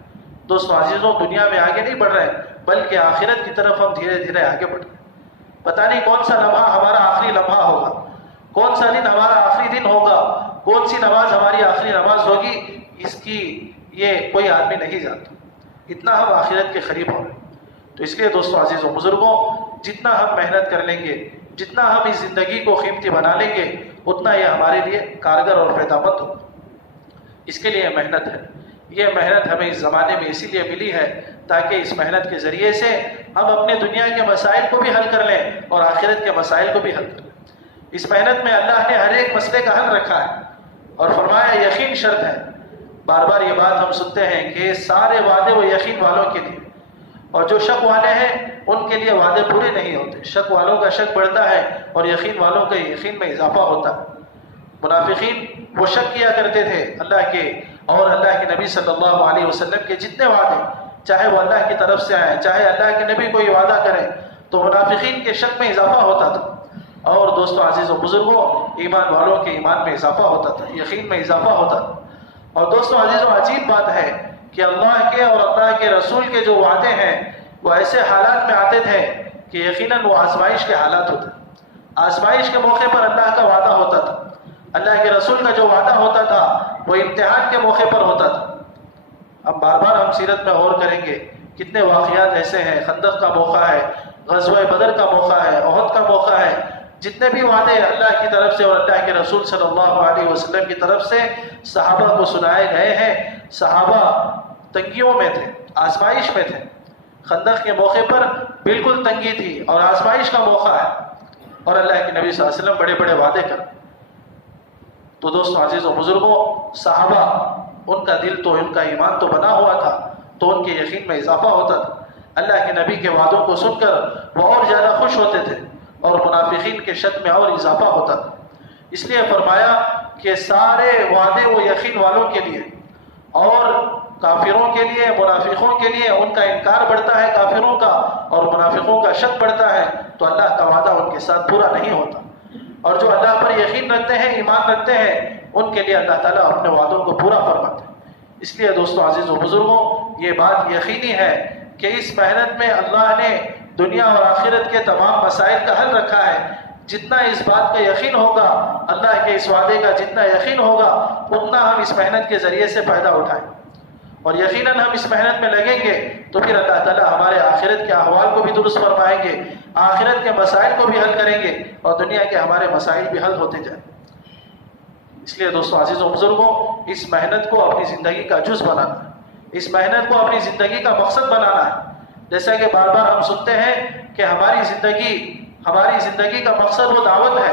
دوستوں عزیزوں، دنیا میں آگے نہیں بڑھ رہے بلکہ آخرت کی طرف ہم دھیرے دھیرے آگے بڑھ رہے ہیں۔ پتہ نہیں کون سا لمحہ ہمارا آخری لمحہ ہوگا، کون سا دن ہمارا آخری دن ہوگا، کون سی نماز ہماری آخری نماز ہوگی، اس کی یہ کوئی آدمی نہیں جانتا۔ اتنا ہم آخرت کے قریب ہو رہے ہیں۔ تو اس لیے دوستوں عزیزوں بزرگوں، جتنا ہم محنت کر لیں گے، جتنا ہم اس زندگی کو قیمتی بنا لیں گے، اتنا یہ ہمارے لیے کارگر اور فائدہ مند ہوگا۔ اس کے لیے محنت ہے۔ یہ محنت ہمیں اس زمانے میں اسی لیے ملی ہے تاکہ اس محنت کے ذریعے سے ہم اپنے دنیا کے مسائل کو بھی حل کر لیں اور آخرت کے مسائل کو بھی حل کر لیں۔ اس محنت میں اللہ نے ہر ایک مسئلے کا حل رکھا ہے اور فرمایا یقین شرط ہے۔ بار بار یہ بات ہم سنتے ہیں کہ سارے وعدے وہ یقین والوں کے لیے، اور جو شک والے ہیں ان کے لیے وعدے پورے نہیں ہوتے۔ شک والوں کا شک بڑھتا ہے اور یقین والوں کے یقین میں اضافہ ہوتا ہے۔ منافقین وہ شک کیا کرتے تھے اللہ کے اور اللہ کے نبی صلی اللہ علیہ وسلم کے جتنے وعدے، چاہے وہ اللہ کی طرف سے آئیں، چاہے اللہ کے نبی کوئی وعدہ کریں، تو منافقین کے شک میں اضافہ ہوتا تھا۔ اور دوستوں عزیزوں بزرگوں، ایمان والوں کے ایمان میں اضافہ ہوتا تھا، یقین میں اضافہ ہوتا تھا۔ اور دوستوں عزیزوں عجیب بات ہے کہ اللہ کے اور اللہ کے رسول کے جو وعدے ہیں وہ ایسے حالات میں آتے تھے کہ یقیناً وہ آزمائش کے حالات ہوتے۔ آزمائش کے موقع پر اللہ کا وعدہ ہوتا تھا، اللہ کے رسول کا جو وعدہ ہوتا تھا وہ امتحان کے موقع پر ہوتا تھا۔ اب بار بار ہم سیرت میں غور کریں گے، کتنے واقعات ایسے ہیں۔ خندق کا موقع ہے، غزوہ بدر کا موقع ہے، احد کا موقع ہے۔ جتنے بھی وعدے اللہ کی طرف سے اور اللہ کے رسول صلی اللہ علیہ وسلم کی طرف سے صحابہ کو سنائے گئے ہیں، صحابہ تنگیوں میں تھے، آزمائش میں تھے۔ خندق کے موقع پر بالکل تنگی تھی اور آزمائش کا موقع ہے، اور اللہ کے نبی صلی اللہ علیہ وسلم بڑے بڑے وعدے کر۔ تو دوستوں عزیزوں بزرگوں، صحابہ ان کا دل تو، ان کا ایمان تو بنا ہوا تھا، تو ان کے یقین میں اضافہ ہوتا تھا۔ اللہ کے نبی کے وعدوں کو سن کر وہ اور زیادہ خوش ہوتے تھے اور منافقین کے شک میں اور اضافہ ہوتا تھا۔ اس لیے فرمایا کہ سارے وعدے وہ یقین والوں کے لیے، اور کافروں کے لیے، منافقوں کے لیے ان کا انکار بڑھتا ہے، کافروں کا اور منافقوں کا شک بڑھتا ہے، تو اللہ کا وعدہ ان کے ساتھ پورا نہیں ہوتا۔ اور جو اللہ پر یقین رکھتے ہیں، ایمان رکھتے ہیں، ان کے لیے اللہ تعالیٰ اپنے وعدوں کو پورا فرماتے ہیں۔ اس لیے دوستوں عزیزوں بزرگوں، یہ بات یقینی ہے کہ اس محنت میں اللہ نے دنیا اور آخرت کے تمام مسائل کا حل رکھا ہے۔ جتنا اس بات کا یقین ہوگا، اللہ کے اس وعدے کا جتنا یقین ہوگا، اتنا ہم اس محنت کے ذریعے سے فائدہ اٹھائیں، اور یقیناً ہم اس محنت میں لگیں گے تو پھر اللہ تعالیٰ ہمارے آخرت کے احوال کو بھی درست فرمائیں گے، آخرت کے مسائل کو بھی حل کریں گے، اور دنیا کے ہمارے مسائل بھی حل ہوتے جائیں۔ اس لیے دوستوں عزیزوں بزرگوں، اس محنت کو اپنی زندگی کا جز بنانا ہے، اس محنت کو اپنی زندگی کا مقصد بنانا ہے۔ جیسا کہ بار بار ہم سنتے ہیں کہ ہماری زندگی کا مقصد وہ دعوت ہے،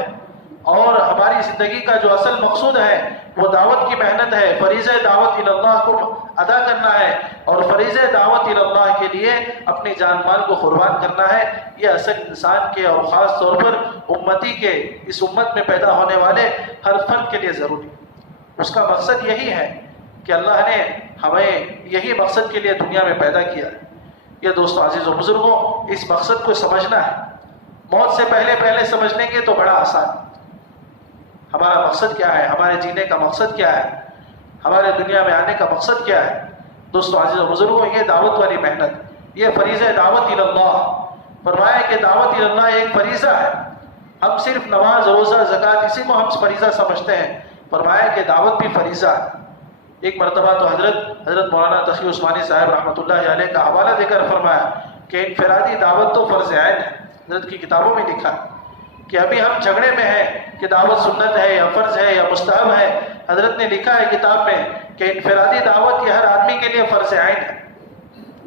اور ہماری زندگی کا جو اصل مقصود ہے وہ دعوت کی محنت ہے، فریضہ دعوت اللہ کو ادا کرنا ہے، اور فریضہ دعوت اللہ کے لیے اپنی جان مال کو قربان کرنا ہے۔ یہ اصل انسان کے اور خاص طور پر امتی کے، اس امت میں پیدا ہونے والے ہر فرد کے لیے ضروری ہے۔ اس کا مقصد یہی ہے کہ اللہ نے ہمیں یہی مقصد کے لیے دنیا میں پیدا کیا ہے۔ یہ دوستوں عزیزوں بزرگوں، اس مقصد کو سمجھنا ہے۔ موت سے پہلے سمجھ لیں گے تو بڑا آسان۔ ہمارا مقصد کیا ہے، ہمارے جینے کا مقصد کیا ہے، ہمارے دنیا میں آنے کا مقصد کیا ہے۔ دوستوں عزیزوں بزرگوں، یہ دعوت والی محنت، یہ فریضہ دعوت اللہ۔ فرمایا کہ دعوت اللہ ایک فریضہ ہے، ہم صرف نماز، روزہ، زکوٰۃ اسی کو ہم فریضہ سمجھتے ہیں، فرمایا کہ دعوت بھی فریضہ ہے۔ ایک مرتبہ تو حضرت مولانا تقی عثمانی صاحب رحمۃ اللہ علیہ کا حوالہ دے کر فرمایا کہ انفرادی دعوت تو فرض عین ہے۔ حضرت کی کتابوں میں لکھا کہ ابھی ہم جھگڑے میں ہیں کہ دعوت سنت ہے یا فرض ہے یا مستحب ہے۔ حضرت نے لکھا ہے کتاب میں کہ انفرادی دعوت یہ ہر آدمی کے لیے فرض عین ہے۔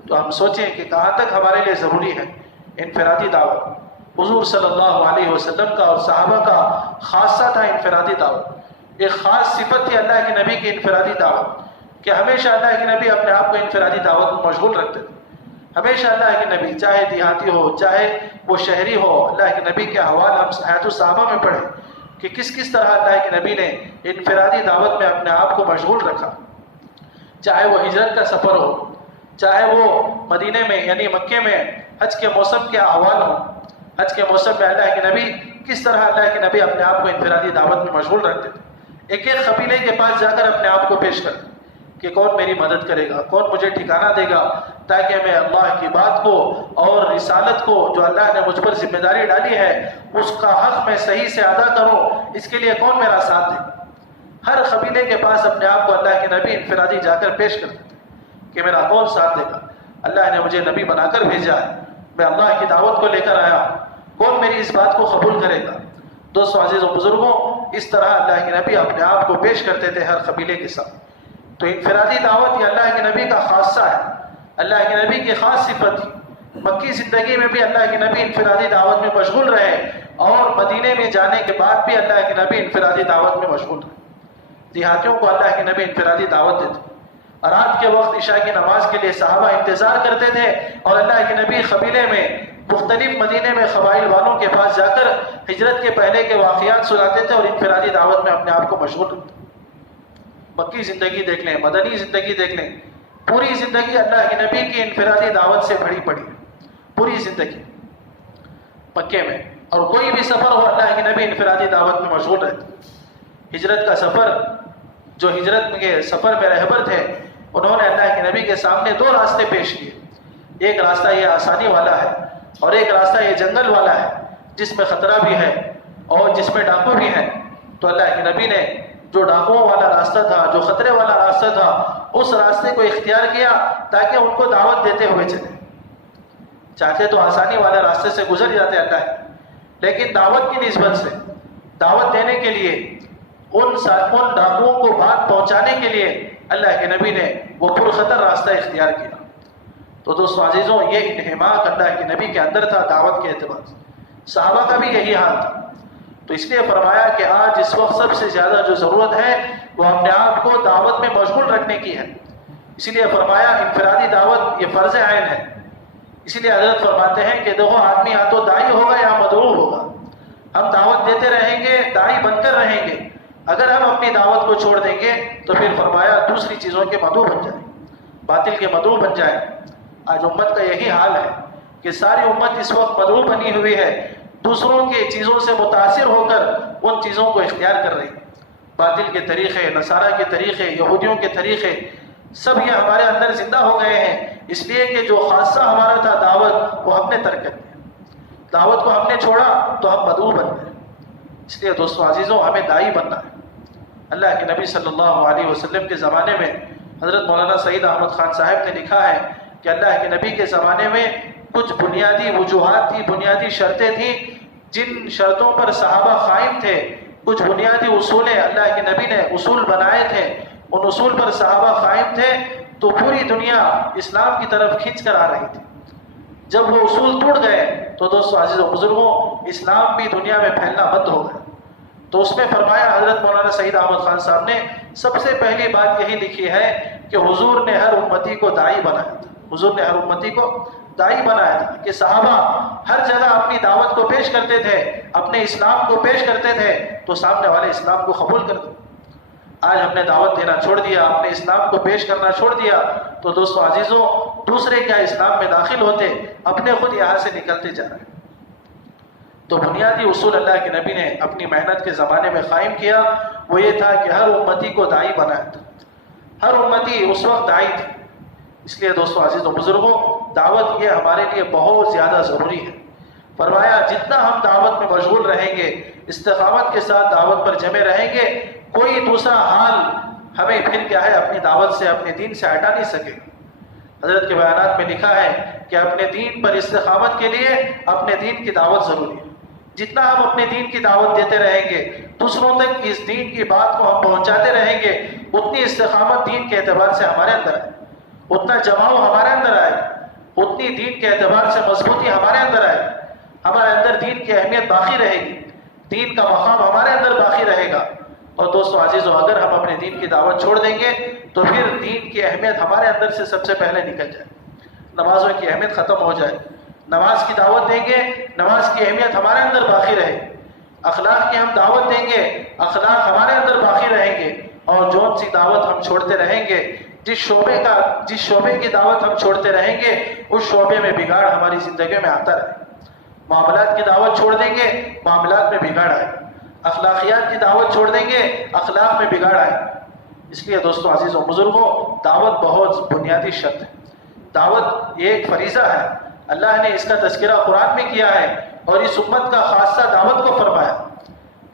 تو ہم سوچیں کہ کہاں تک ہمارے لیے ضروری ہے انفرادی دعوت۔ حضور صلی اللہ علیہ وسلم کا اور صحابہ کا خاصہ تھا انفرادی دعوت، ایک خاص صفت تھی اللہ کے نبی کی انفرادی دعوت، کہ ہمیشہ اللہ کے نبی اپنے آپ کو انفرادی دعوت میں مشغول رکھتے تھے۔ ہمیشہ اللہ کے نبی، چاہے دیہاتی ہو چاہے وہ شہری ہو، اللہ کے نبی کے احوال ہم حیات الصحابہ میں پڑھیں کہ کس طرح اللہ کے نبی نے انفرادی دعوت میں اپنے آپ کو مشغول رکھا۔ چاہے وہ ہجرت کا سفر ہو، چاہے وہ مدینے میں یعنی مکے میں حج کے موسم کے احوال ہوں، حج کے موسم میں اللہ کے نبی کس طرح اللہ کے نبی اپنے آپ کو انفرادی دعوت میں مشغول رکھتے تھے۔ ایک ایک قبیلے کے پاس جا کر اپنے آپ کو پیش کرتے کہ کون میری مدد کرے گا، کون مجھے ٹھکانہ دے گا، تاکہ میں اللہ کی بات کو اور رسالت کو جو اللہ نے مجھ پر ذمہ داری ڈالی ہے اس کا حق میں صحیح سے ادا کروں، اس کے لیے کون میرا ساتھ دے۔ ہر قبیلے کے پاس اپنے آپ کو اللہ کے نبی انفرادی جا کر پیش کرتے تھے کہ میرا کون ساتھ دے گا، اللہ نے مجھے نبی بنا کر بھیجا ہے، میں اللہ کی دعوت کو لے کر آیا ہوں، کون میری اس بات کو قبول کرے گا۔ دوستو عزیز و بزرگوں، اس طرح اللہ کے نبی اپنے آپ کو پیش کرتے تھے ہر قبیلے کے ساتھ۔ تو انفرادی دعوت یہ اللہ کے نبی کا خاصہ ہے، اللہ کے نبی کی خاص صفت تھی۔ مکی زندگی میں بھی اللہ کے نبی انفرادی دعوت میں مشغول رہے، اور مدینے میں جانے کے بعد بھی اللہ کے نبی انفرادی دعوت میں مشغول رہے۔ دیہاتیوں کو اللہ کے نبی انفرادی دعوت دیتے، اور رات کے وقت عشاء کی نماز کے لیے صحابہ انتظار کرتے تھے، اور اللہ کے نبی قبیلے میں مختلف مدینے میں قبائل والوں کے پاس جا کر ہجرت کے پہلے کے واقعات سناتے تھے اور انفرادی دعوت میں اپنے آپ کو مشغول رکھتے۔ مکی زندگی دیکھ لیں، مدنی زندگی دیکھ لیں، پوری زندگی اللہ کے نبی کی انفرادی دعوت سے بھری پڑی ہے، پوری زندگی مکے میں، اور کوئی بھی سفر ہو اللہ کے نبی انفرادی دعوت میں مشغول رہتے۔ ہجرت کا سفر، جو ہجرت کے سفر میں رہبر تھے، انہوں نے اللہ کے نبی کے سامنے دو راستے پیش کیے، ایک راستہ یہ آسانی والا ہے اور ایک راستہ یہ جنگل والا ہے جس میں خطرہ بھی ہے اور جس میں ڈاکو بھی ہیں۔ تو اللہ کے نبی نے جو ڈاکوؤں والا راستہ تھا، جو خطرے والا راستہ تھا، اس راستے کو اختیار کیا تاکہ ان کو دعوت دیتے ہوئے چلے۔ چاہتے تو آسانی والے راستے سے گزر جاتے اللہ، لیکن دعوت کی نسبت سے، دعوت دینے کے لیے، ان ڈاکوؤں کو بات پہنچانے کے لیے اللہ کے نبی نے وہ پرخطر راستہ اختیار کیا۔ تو دوستو عزیزوں، یہ انہماک اللہ کے نبی کے اندر تھا دعوت کے اعتبار سے۔ صحابہ کا بھی یہی حال تھا، تو اس لیے فرمایا کہ آج اس وقت سب سے زیادہ جو ضرورت ہے وہ اپنے آپ کو دعوت میں مشغول رکھنے کی ہے۔ اسی لیے فرمایا انفرادی دعوت یہ فرض عین ہے۔ اسی لیے حضرت فرماتے ہیں کہ دیکھو، آدمی یا تو داعی ہوگا یا مدعو ہوگا۔ ہم دعوت دیتے رہیں گے، داعی بن کر رہیں گے، اگر ہم اپنی دعوت کو چھوڑ دیں گے تو پھر فرمایا دوسری چیزوں کے مدعو بن جائیں، باطل کے مدعو بن جائیں۔ آج امت کا یہی حال ہے کہ ساری امت اس وقت مدعو بنی ہوئی ہے، دوسروں کے چیزوں سے متاثر ہو کر ان چیزوں کو اختیار کر رہی۔ باطل کے طریقے، نصارہ کے طریقے، یہودیوں کے طریقے، سب یہ ہمارے اندر زندہ ہو گئے ہیں، اس لیے کہ جو خاصہ ہمارا تھا دعوت، وہ ہم نے ترک کر دیا۔ دعوت کو ہم نے چھوڑا تو ہم مدعو بن گئے۔ اس لیے دوستو عزیزوں، ہمیں داعی بننا ہے۔ اللہ کے نبی صلی اللہ علیہ وسلم کے زمانے میں حضرت مولانا سعید احمد خان صاحب نے لکھا ہے کہ اللہ کے نبی کے زمانے میں کچھ بنیادی وجوہات تھی، بنیادی شرطیں تھیں، جن شرطوں پر صحابہ قائم تھے، کچھ بنیادی اصولیں اللہ کے نبی نے اصول بنائے تھے، ان اصول پر صحابہ قائم تھے تو پوری دنیا اسلام کی طرف کھینچ کر آ رہی تھی۔ جب وہ اصول ٹوٹ گئے تو دوستو عزیز و بزرگوں، اسلام بھی دنیا میں پھیلنا بند ہو گیا۔ تو اس میں فرمایا حضرت مولانا سعید احمد خان صاحب نے سب سے پہلی بات یہی لکھی ہے کہ حضور نے ہر امتی کو داعی بنایا تھا۔ حضور نے ہر امتی کو داعی بنایا تھا کہ صحابہ ہر جگہ اپنی دعوت کو پیش کرتے تھے، اپنے اسلام کو پیش کرتے تھے تو سامنے والے اسلام کو قبول کرتے۔ آج ہم نے دعوت دینا چھوڑ دیا، اپنے اسلام کو پیش کرنا چھوڑ دیا، تو دوستو عزیزوں، دوسرے کیا اسلام میں داخل ہوتے، اپنے خود یہاں سے نکلتے جا رہے ہیں۔ تو بنیادی اصول اللہ کے نبی نے اپنی محنت کے زمانے میں قائم کیا، وہ یہ تھا کہ ہر امتی کو داعی بنایا تھا۔ ہر امتی اس وقت داعی تھی۔ اس لیے دوستو عزیز و بزرگوں، دعوت یہ ہمارے لیے بہت زیادہ ضروری ہے۔ فرمایا جتنا ہم دعوت میں مشغول رہیں گے، استقامت کے ساتھ دعوت پر جمے رہیں گے، کوئی دوسرا حال ہمیں پھر کیا ہے اپنی دعوت سے، اپنے دین سے ہٹا نہیں سکے گا۔ حضرت کے بیانات میں لکھا ہے کہ اپنے دین پر استقامت کے لیے اپنے دین کی دعوت ضروری ہے۔ جتنا ہم اپنے دین کی دعوت دیتے رہیں گے، دوسروں تک اس دین کی بات کو ہم پہنچاتے رہیں گے، اتنی استقامت دین کے اعتبار سے ہمارے اندر آئے، اتنا جماؤ ہمارے اندر آئے، اتنی دین کے اعتبار سے مضبوطی ہمارے اندر آئے، ہمارے اندر دین کی اہمیت باقی رہے گی، دین کا مقام ہمارے اندر باقی رہے گا۔ اور دوستو عزیزو، اگر ہم اپنے دین کی دعوت چھوڑ دیں گے تو پھر دین کی اہمیت ہمارے اندر سے سب سے پہلے نکل جائے، نمازوں کی اہمیت ختم ہو جائے۔ نماز کی دعوت دیں گے، نماز کی اہمیت ہمارے اندر باقی رہے گی۔ اخلاق کی ہم دعوت دیں گے، اخلاق ہمارے اندر باقی رہیں گے۔ اور جون سی دعوت ہم چھوڑتے رہیں گے، جس شعبے کی دعوت ہم چھوڑتے رہیں گے، اس شعبے میں بگاڑ ہماری زندگی میں آتا رہے۔ معاملات کی دعوت چھوڑ دیں گے، معاملات میں بگاڑ آئے۔ اخلاقیات کی دعوت چھوڑ دیں گے، اخلاق میں بگاڑ آئے۔ اس لیے دوستو عزیزوں بزرگوں، دعوت بہت بنیادی شرط ہے۔ دعوت ایک فریضہ ہے، اللہ نے اس کا تذکرہ قرآن میں کیا ہے اور اس امت کا خاصہ دعوت کو فرمایا۔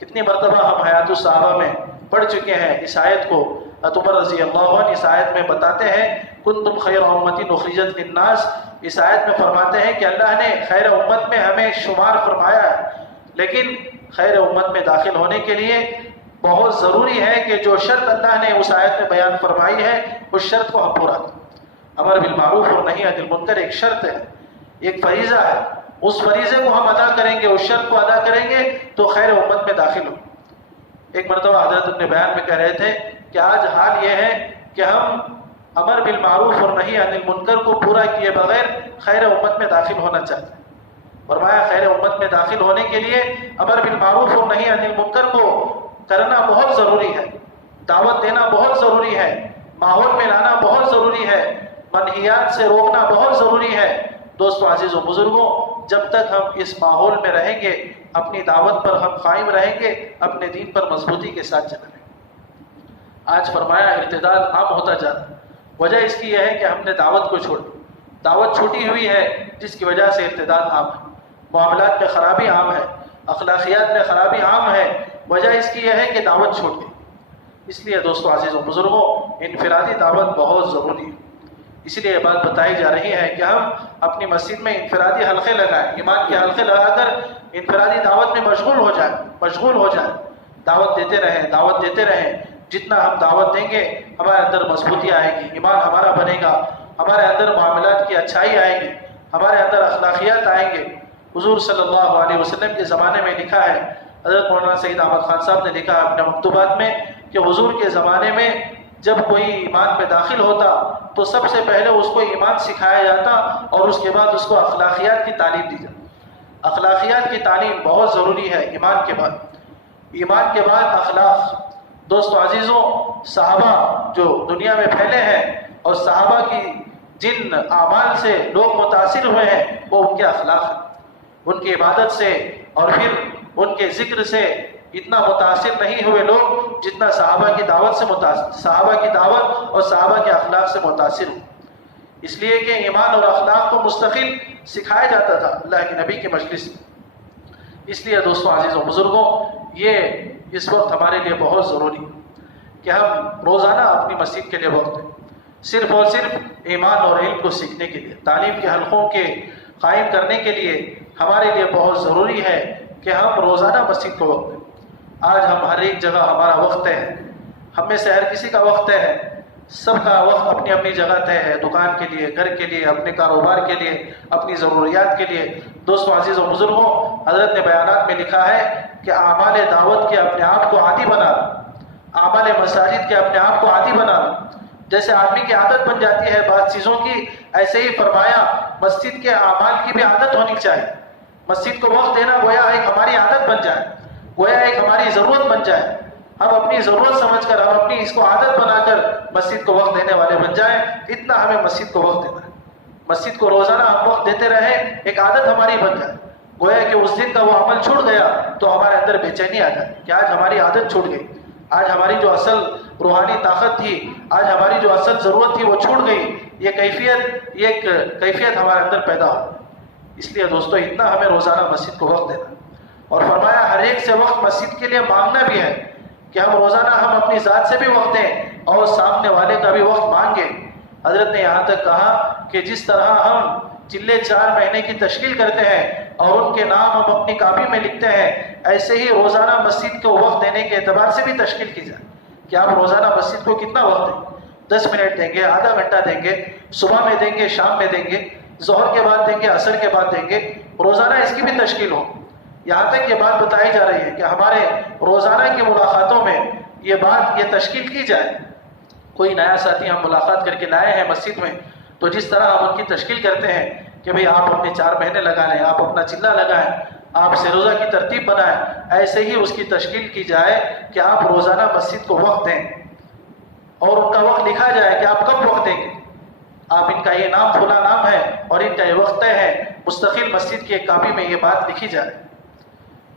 کتنی مرتبہ ہم حیات الصحابہ میں پڑھ چکے ہیں اس آیت کو۔ عمر رضی اللہ عنہ اس آیت میں بتاتے ہیں کنتم خیر امتی اخرجت للناس، اس آیت میں فرماتے ہیں کہ اللہ نے خیر امت میں ہمیں شمار فرمایا ہے، لیکن خیر امت میں داخل ہونے کے لیے بہت ضروری ہے کہ جو شرط اللہ نے اس آیت میں بیان فرمائی ہے اس شرط کو ہم پورا کریں۔ امر بالمعروف اور نہی عن المنکر ایک شرط ہے، ایک فریضہ ہے، اس فریضے کو ہم ادا کریں گے، اس شرط کو ادا کریں گے تو خیر امت میں داخل ہوں۔ ایک مرتبہ حضرت اپنے بیان میں کہہ رہے تھے کہ آج حال یہ ہے کہ ہم امر بالمعروف اور نہی عن المنکر کو پورا کیے بغیر خیر امت میں داخل ہونا چاہتے ہیں۔ فرمایا خیر امت میں داخل ہونے کے لیے امر بالمعروف اور نہی عن المنکر کو کرنا بہت ضروری ہے، دعوت دینا بہت ضروری ہے، ماحول میں لانا بہت ضروری ہے، منہیات سے روکنا بہت ضروری ہے۔ دوستو عزیزو بزرگوں، جب تک ہم اس ماحول میں رہیں گے، اپنی دعوت پر ہم قائم رہیں گے، اپنے دین پر مضبوطی کے ساتھ چلیں گے۔ آج فرمایا ارتداد عام ہوتا جاتا ہے، وجہ اس کی یہ ہے کہ ہم نے دعوت کو چھوڑ، دعوت چھوٹی ہوئی ہے جس کی وجہ سے ارتداد عام ہے، معاملات میں خرابی عام ہے، اخلاقیات میں خرابی عام ہے، وجہ اس کی یہ ہے کہ دعوت چھوٹ گئی۔ اس لیے دوستو عزیزو بزرگوں، انفرادی دعوت بہت ضروری ہے۔ اسی لیے یہ بات بتائی جا رہی ہے کہ ہم اپنی مسجد میں انفرادی حلقے لگائیں، ایمان کے حلقے لگا کر انفرادی دعوت میں مشغول ہو جائیں، دعوت دیتے رہیں۔ جتنا ہم دعوت دیں گے ہمارے اندر مضبوطی آئے گی، ایمان ہمارا بنے گا، ہمارے اندر معاملات کی اچھائی آئے گی، ہمارے اندر اخلاقیات آئیں گے۔ حضور صلی اللہ علیہ وسلم کے زمانے میں لکھا ہے، حضرت مولانا سید احمد خان صاحب نے لکھا اپنے مکتوبات میں کہ حضور کے زمانے میں جب کوئی ایمان میں داخل ہوتا تو سب سے پہلے اس کو ایمان سکھایا جاتا اور اس کے بعد اس کو اخلاقیات کی تعلیم دی جاتی۔ اخلاقیات کی تعلیم بہت ضروری ہے ایمان کے بعد اخلاق۔ دوستو عزیزوں، صحابہ جو دنیا میں پھیلے ہیں اور صحابہ کی جن اعمال سے لوگ متاثر ہوئے ہیں وہ ان کے اخلاق ہیں، ان کی عبادت سے اور پھر ان کے ذکر سے اتنا متاثر نہیں ہوئے لوگ جتنا صحابہ کی دعوت اور صحابہ کے اخلاق سے متاثر ہوئے۔ اس لیے کہ ایمان اور اخلاق کو مستقل سکھایا جاتا تھا اللہ کے نبی کے مجلس میں۔ اس لیے دوستو عزیزوں بزرگوں، یہ اس وقت ہمارے لیے بہت ضروری ہے کہ ہم روزانہ اپنی مسجد کے لیے وقت دیں، صرف اور صرف ایمان اور علم کو سیکھنے کے لیے، تعلیم کے حلقوں کے قائم کرنے کے لیے ہمارے لیے بہت ضروری ہے کہ ہم روزانہ مسجد کو وقت دیں۔ آج ہم ہر ایک جگہ ہمارا وقت طے ہے، ہم میں سے ہر کسی کا وقت طے ہے، سب کا وقت اپنی اپنی جگہ طے ہے، دکان کے لیے، گھر کے لیے، اپنے کاروبار کے لیے، اپنی ضروریات کے لیے۔ دوستو عزیزوں بزرگوں، حضرت نے بیانات میں لکھا ہے کہ اعمال دعوت کے اپنے آپ کو عادی بنا لو، اعمال مساجد کے اپنے آپ کو عادی بنا لو۔ جیسے آدمی کی عادت بن جاتی ہے بعض چیزوں کی، ایسے ہی فرمایا مسجد کے اعمال کی بھی عادت ہونی چاہیے۔ مسجد کو وقت دینا گویا ایک ہماری عادت بن جائے، گویا ایک ہماری ضرورت بن جائے، ہم اپنی ضرورت سمجھ کر، ہم اپنی اس کو عادت بنا کر مسجد کو وقت دینے والے بن جائیں۔ اتنا ہمیں مسجد کو وقت دینا ہے، مسجد کو روزانہ ہم وقت دیتے رہیں، ایک عادت ہماری بن جائے، گویا کہ اس دن کا وہ عمل چھوٹ گیا تو ہمارے اندر بے چینی آ جائے کہ آج ہماری عادت چھوٹ گئی، آج ہماری جو اصل روحانی طاقت تھی، آج ہماری جو اصل ضرورت تھی وہ چھوٹ گئی، یہ کیفیت ہمارے اندر پیدا ہو۔ اس لیے دوستو اتنا ہمیں روزانہ مسجد کو وقت دینا، اور فرمایا ہر ایک سے وقت مسجد کے لیے مانگنا بھی ہے کہ ہم روزانہ ہم اپنی ذات سے بھی وقت دیں اور سامنے والے کا بھی وقت مانگیں۔ حضرت نے یہاں تک کہا کہ جس طرح ہم چلے 4 مہینے کی تشکیل کرتے ہیں اور ان کے نام ہم اپنی کاپی میں لکھتے ہیں، ایسے ہی روزانہ مسجد کو وقت دینے کے اعتبار سے بھی تشکیل کی جائے کہ آپ روزانہ مسجد کو کتنا وقت دیں، 10 منٹ دیں گے، آدھا گھنٹہ دیں گے، صبح میں دیں گے، شام میں دیں گے، ظہر کے بعد دیں گے، عصر کے بعد دیں گے، روزانہ اس کی بھی تشکیل ہو۔ یہاں تک یہ بات بتائی جا رہی ہے کہ ہمارے روزانہ کی ملاقاتوں میں یہ تشکیل کی جائے۔ کوئی نیا ساتھی ہم ملاقات کر کے لائے ہیں مسجد میں، تو جس طرح ہم ان کی تشکیل کرتے ہیں کہ بھئی آپ اپنے 4 مہینے لگا لیں، آپ اپنا چلہ لگائیں، آپ سے روزہ کی ترتیب بنائیں، ایسے ہی اس کی تشکیل کی جائے کہ آپ روزانہ مسجد کو وقت دیں اور ان کا وقت لکھا جائے کہ آپ کب وقت دیں گے، آپ ان کا یہ نام فلاں نام ہے اور ان کا یہ وقت طے ہے، مستقل مسجد کی ایک کاپی میں یہ بات لکھی جائے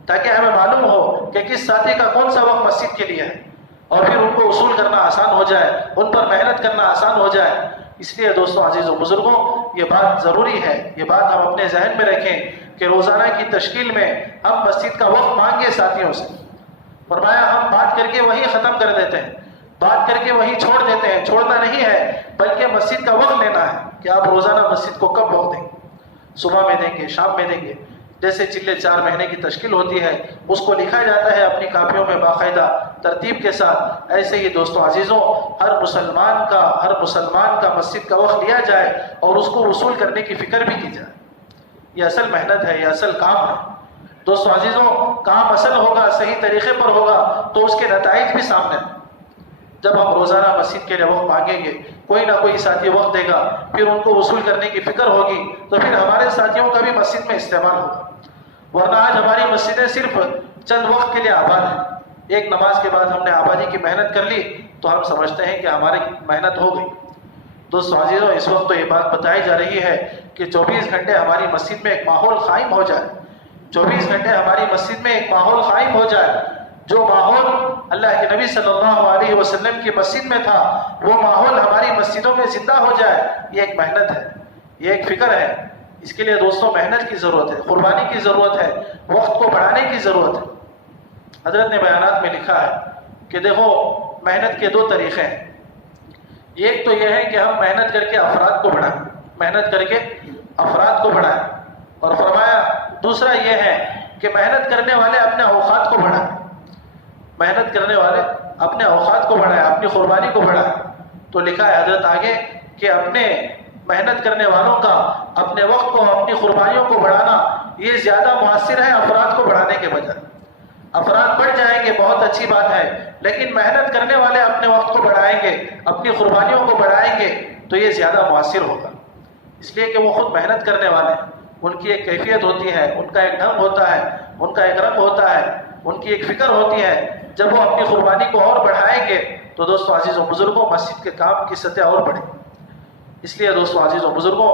تاکہ ہمیں معلوم ہو کہ کس ساتھی کا کون سا وقت مسجد کے لیے ہے، اور پھر ان کو وصول کرنا آسان ہو جائے، ان پر محنت کرنا آسان ہو جائے۔ اس لیے دوستوں عزیز و بزرگوں یہ بات ضروری ہے، یہ بات ہم اپنے ذہن میں رکھیں کہ روزانہ کی تشکیل میں ہم مسجد کا وقت مانگے ساتھیوں سے۔ فرمایا ہم بات کر کے وہی ختم کر دیتے ہیں، بات کر کے وہی چھوڑ دیتے ہیں، چھوڑنا نہیں ہے بلکہ مسجد کا وقت لینا ہے کہ آپ روزانہ مسجد کو کب وقت دیں گے، صبح میں دیں گے، شام میں دیں گے، جیسے چلے 4 مہینے کی تشکیل ہوتی ہے اس کو لکھا جاتا ہے اپنی کاپیوں میں باقاعدہ ترتیب کے ساتھ۔ ایسے ہی دوستوں عزیزوں ہر مسلمان کا مسجد کا وقت لیا جائے اور اس کو وصول کرنے کی فکر بھی کی جائے۔ یہ اصل محنت ہے، یہ اصل کام ہے دوستوں عزیزوں۔ کام اصل ہوگا، صحیح طریقے پر ہوگا تو اس کے نتائج بھی سامنے ہیں۔ جب ہم روزانہ مسجد کے لیے وقت مانگیں گے، کوئی نہ کوئی ساتھی وقت دے گا، پھر ان کو وصول کرنے کی فکر ہوگی تو پھر ہمارے ساتھیوں کا بھی مسجد میں استعمال ہوگا۔ ورنہ آج ہماری مسجدیں صرف چند وقت کے لیے آباد ہیں، ایک نماز کے بعد ہم نے آبادی کی محنت کر لی تو ہم سمجھتے ہیں کہ ہماری محنت ہو گئی۔ دوستوں عزیزوں اس وقت تو یہ بات بتائی جا رہی ہے کہ 24 گھنٹے ہماری مسجد میں ایک ماحول قائم ہو جائے، 24 گھنٹے ہماری مسجد میں ایک ماحول قائم ہو جائے، جو ماحول اللہ کے نبی صلی اللہ علیہ وسلم کی مسجد میں تھا وہ ماحول ہماری مسجدوں میں زندہ ہو جائے۔ یہ ایک محنت ہے، یہ ایک فکر ہے، اس کے لیے دوستوں محنت کی ضرورت ہے، قربانی کی ضرورت ہے، وقت کو بڑھانے کی ضرورت ہے۔ حضرت نے بیانات میں لکھا ہے کہ دیکھو محنت کے 2 طریقے ہیں، ایک تو یہ ہے کہ ہم محنت کر کے افراد کو بڑھائیں، محنت کر کے افراد کو بڑھائیں، اور فرمایا دوسرا یہ ہے کہ محنت کرنے والے اپنے اوقات کو بڑھائیں، محنت کرنے والے اپنے اوقات کو بڑھائیں، اپنی قربانی کو بڑھائیں۔ تو لکھا ہے حضرت آگے کہ اپنے محنت کرنے والوں کا اپنے وقت کو، اپنی قربانیوں کو بڑھانا یہ زیادہ مؤثر ہے افراد کو بڑھانے کے بجائے۔ افراد بڑھ جائیں گے بہت اچھی بات ہے، لیکن محنت کرنے والے اپنے وقت کو بڑھائیں گے، اپنی قربانیوں کو بڑھائیں گے تو یہ زیادہ مؤثر ہوگا، اس لیے کہ وہ خود محنت کرنے والے ہیں، ان کی ایک کیفیت ہوتی ہے، ان کا ایک ڈھنگ ہوتا ہے، ان کا ایک رنگ ہوتا ہے، ان کی ایک فکر ہوتی ہے۔ جب وہ اپنی قربانی کو اور بڑھائیں گے تو دوستوں عزیز و بزرگوں مسجد کے کام کی سطح اور بڑھے گی۔ اس لیے دوستوں عزیز و بزرگوں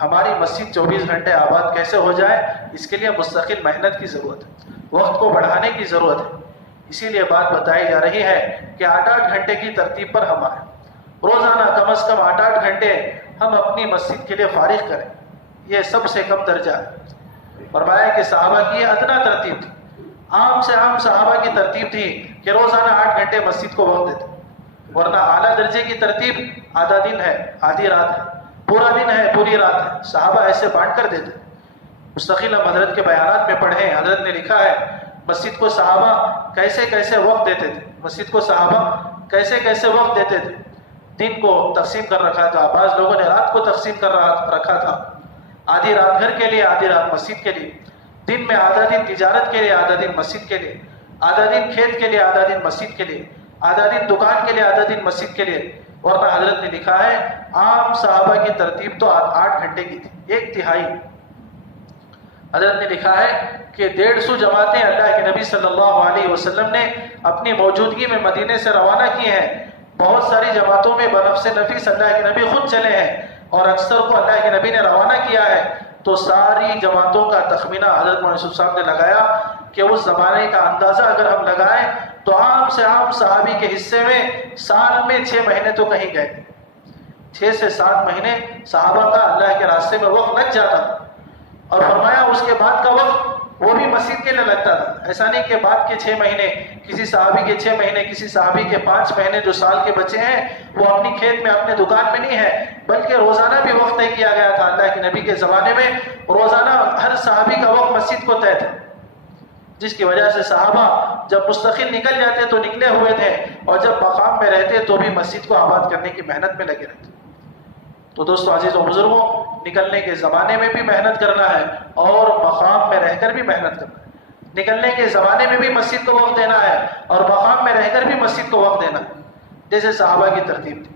ہماری مسجد 24 گھنٹے آباد کیسے ہو جائے، اس کے لیے مستقل محنت کی ضرورت ہے، وقت کو بڑھانے کی ضرورت ہے۔ اسی لیے بات بتائی جا رہی ہے کہ 8-8 گھنٹے کی ترتیب پر ہم آئیں، روزانہ کم از کم 8-8 گھنٹے ہم اپنی مسجد کے لیے فارغ کریں، یہ سب سے کم درجہ ہے۔ فرمایا کہ صحابہ کی یہ ادنا ترتیب تھی، عام سے عام صحابہ کی ترتیب تھی کہ روزانہ 8 گھنٹے مسجد کو وقت دیتے، ورنہ اعلیٰ درجے کی ترتیب آدھا دن ہے، آدھی رات ہے، پورا دن ہے، پوری رات ہے، صحابہ ایسے بانٹ کر دیتے۔ مستقل ہم حضرت کے بیانات میں پڑھیں، حضرت نے لکھا ہے مسجد کو صحابہ کیسے کیسے وقت دیتے تھے، مسجد کو صحابہ کیسے کیسے وقت دیتے تھے۔ دن کو تقسیم کر رکھا تھا، بعض لوگوں نے رات کو تقسیم کر رکھا تھا، آدھی رات گھر کے لیے، آدھی رات مسجد کے لیے، دن میں آدھا دن تجارت کے لیے، آدھا دن مسجد کے لیے، آدھا دن کھیت کے لیے، آدھا دن مسجد کے لیے، آدھا دن دکان کے لیے، آدھا دن مسجد کے لیے۔ ورنہ حضرت نے لکھا ہے عام صحابہ کی ترتیب تو 8 گھنٹے کی تھی، 1/3۔ حضرت نے لکھا ہے کہ 150 جماعتیں اللہ کے نبی صلی اللہ علیہ وسلم نے اپنی موجودگی میں مدینے سے روانہ کی ہیں، بہت ساری جماعتوں میں بنفس نفیس اللہ کے نبی خود چلے ہیں اور اکثر کو اللہ کے نبی نے روانہ کیا ہے۔ تو ساری جماعتوں کا تخمینہ حضرت مولانا یوسف صاحب نے لگایا کہ اس زمانے کا اندازہ اگر ہم لگائیں تو عام سے عام صحابی کے حصے میں سال میں 6 مہینے تو کہیں گئے، 6 سے 7 مہینے صحابہ کا اللہ کے راستے میں وقت لگ جاتا۔ اور فرمایا اس کے بعد کا وقت وہ بھی مسجد کے لیے لگتا تھا. ایسا نہیں کہ بعد کے 6 مہینے کسی صحابی کے 6 مہینے کسی صحابی کے 5 مہینے جو سال کے بچے ہیں وہ اپنی کھیت میں اپنے دکان میں نہیں ہے، بلکہ روزانہ بھی وقت طے کیا گیا تھا. اللہ کے نبی کے زمانے میں روزانہ ہر صحابی کا وقت مسجد کو طے تھا، جس کی وجہ سے صحابہ جب مستقل نکل جاتے تو نکلے ہوئے تھے، اور جب مقام میں رہتے تو بھی مسجد کو آباد کرنے کی محنت میں لگے رہتے. تو دوستو عزیز و بزرگوں، نکلنے کے زمانے میں بھی محنت کرنا ہے اور مقام میں رہ کر بھی محنت کرنا ہے. نکلنے کے زمانے میں بھی مسجد کو وقت دینا ہے اور مقام میں رہ کر بھی مسجد کو وقت دینا ہے، جیسے صحابہ کی ترتیب تھی.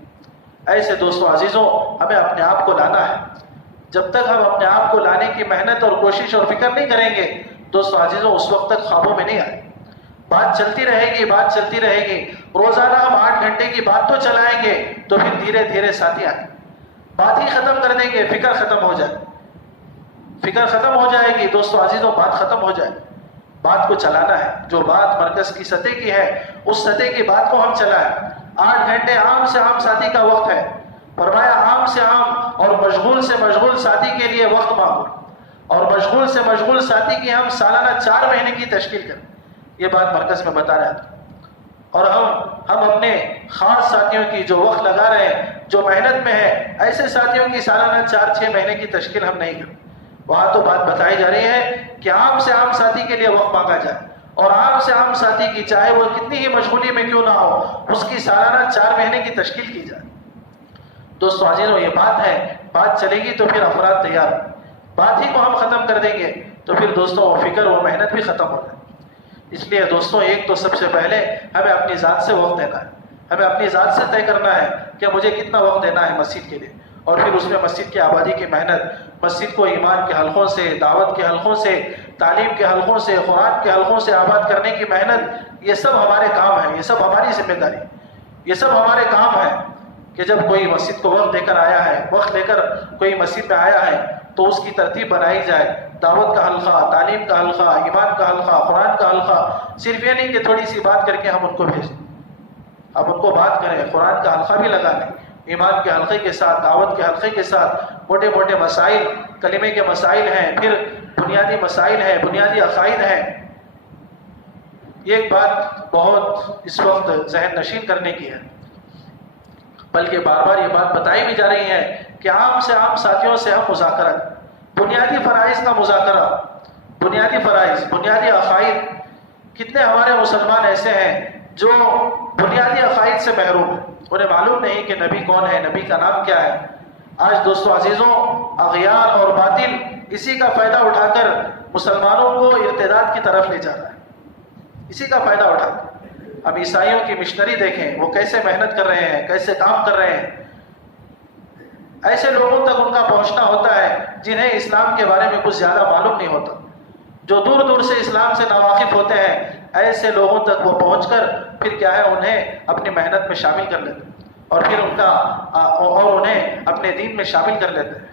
ایسے دوستو عزیزوں ہمیں اپنے آپ کو لانا ہے. جب تک ہم اپنے آپ کو لانے کی محنت اور کوشش اور فکر نہیں کریں گے دوستو عزیزوں، اس وقت تک خوابوں میں نہیں آئے. بات چلتی رہے گی، بات چلتی رہے گی. روزانہ ہم 8 گھنٹے کی بات تو چلائیں گے تو پھر دھیرے دھیرے ساتھی آئیں، بات ہی ختم کر دیں گے، فکر ختم ہو جائے، فکر ختم ہو جائے گی. دوستو عزیزوں بات ختم ہو جائے. بات کو چلانا ہے. جو بات مرکز کی سطح کی ہے اس سطح کی بات کو ہم چلائیں. 8 گھنٹے عام سے عام ساتھی کا وقت ہے. فرمایا عام سے عام اور مشغول سے مشغول ساتھی کے لیے وقت مانگو، اور مشغول سے مشغول ساتھی کی ہم سالانہ 4 مہینے کی تشکیل کریں. یہ بات مرکز میں بتا رہا تھا. اور ہم اپنے خاص ساتھیوں کی جو وقت لگا رہے ہیں، جو محنت میں ہے، ایسے ساتھیوں کی سالانہ 4-6 مہینے کی تشکیل ہم نہیں کریں. وہاں تو بات بتائی جا رہی ہے کہ عام سے عام ساتھی کے لیے وقت مانگا جائے، اور عام سے عام ساتھی کی چاہے وہ کتنی ہی مشغولی میں کیوں نہ ہو اس کی سالانہ 4 مہینے کی تشکیل کی جائے. دوستو عزیزوں یہ بات ہے. بات چلے گی تو پھر افراد تیار. بات ہی کو ہم ختم کر دیں گے تو پھر دوستوں وہ فکر وہ محنت بھی ختم ہو جائے. اس لیے دوستوں ایک تو سب سے پہلے ہمیں اپنی ذات سے وقت دینا ہے. ہمیں اپنی ذات سے طے کرنا ہے کہ مجھے کتنا وقت دینا ہے مسجد کے لیے، اور پھر اس میں مسجد کی آبادی کی محنت، مسجد کو ایمان کے حلقوں سے، دعوت کے حلقوں سے، تعلیم کے حلقوں سے، قرآن کے حلقوں سے آباد کرنے کی محنت. یہ سب ہمارے کام ہیں، یہ سب ہماری ذمہ داری، یہ سب ہمارے کام ہیں. کہ جب کوئی مسجد کو وقت دے کر آیا ہے، وقت لے کر کوئی مسجد میں آیا ہے تو اس کی ترتیب بنائی جائے. دعوت کا حلقہ، تعلیم کا حلقہ، ایمان کا حلقہ، قرآن کا حلقہ. صرف یہ نہیں کہ تھوڑی سی بات کر کے ہم ان کو بھیج دیں، اب ان کو بات کریں. قرآن کا حلقہ بھی لگا لیں، ایمان کے حلقے کے ساتھ، دعوت کے حلقے کے ساتھ. موٹے موٹے مسائل، کلمے کے مسائل ہیں، پھر بنیادی مسائل ہیں، بنیادی عقائد ہیں. یہ ایک بات بہت اس وقت ذہن نشین کرنے کی ہے، بلکہ بار بار یہ بات بتائی بھی جا رہی ہے کہ عام سے عام ساتھیوں سے ہم مذاکرہ، بنیادی فرائض کا مذاکرہ، بنیادی فرائض، بنیادی عقائد. کتنے ہمارے مسلمان ایسے ہیں جو بنیادی عقائد سے محروم ہیں، انہیں معلوم نہیں کہ نبی کون ہے، نبی کا نام کیا ہے. آج دوستو عزیزوں اغیار اور باطل اسی کا فائدہ اٹھا کر مسلمانوں کو ارتداد کی طرف لے جا رہا ہے، اسی کا فائدہ اٹھا کر. اب عیسائیوں کی مشنری دیکھیں، وہ کیسے محنت کر رہے ہیں، کیسے کام کر رہے ہیں. ایسے لوگوں تک ان کا پہنچنا ہوتا ہے جنہیں اسلام کے بارے میں کچھ زیادہ معلوم نہیں ہوتا، جو دور دور سے اسلام سے ناواقف ہوتے ہیں. ایسے لوگوں تک وہ پہنچ کر پھر کیا ہے انہیں اپنی محنت میں شامل کر لیتے ہیں، اور پھر انہیں اپنے دین میں شامل کر لیتے ہیں.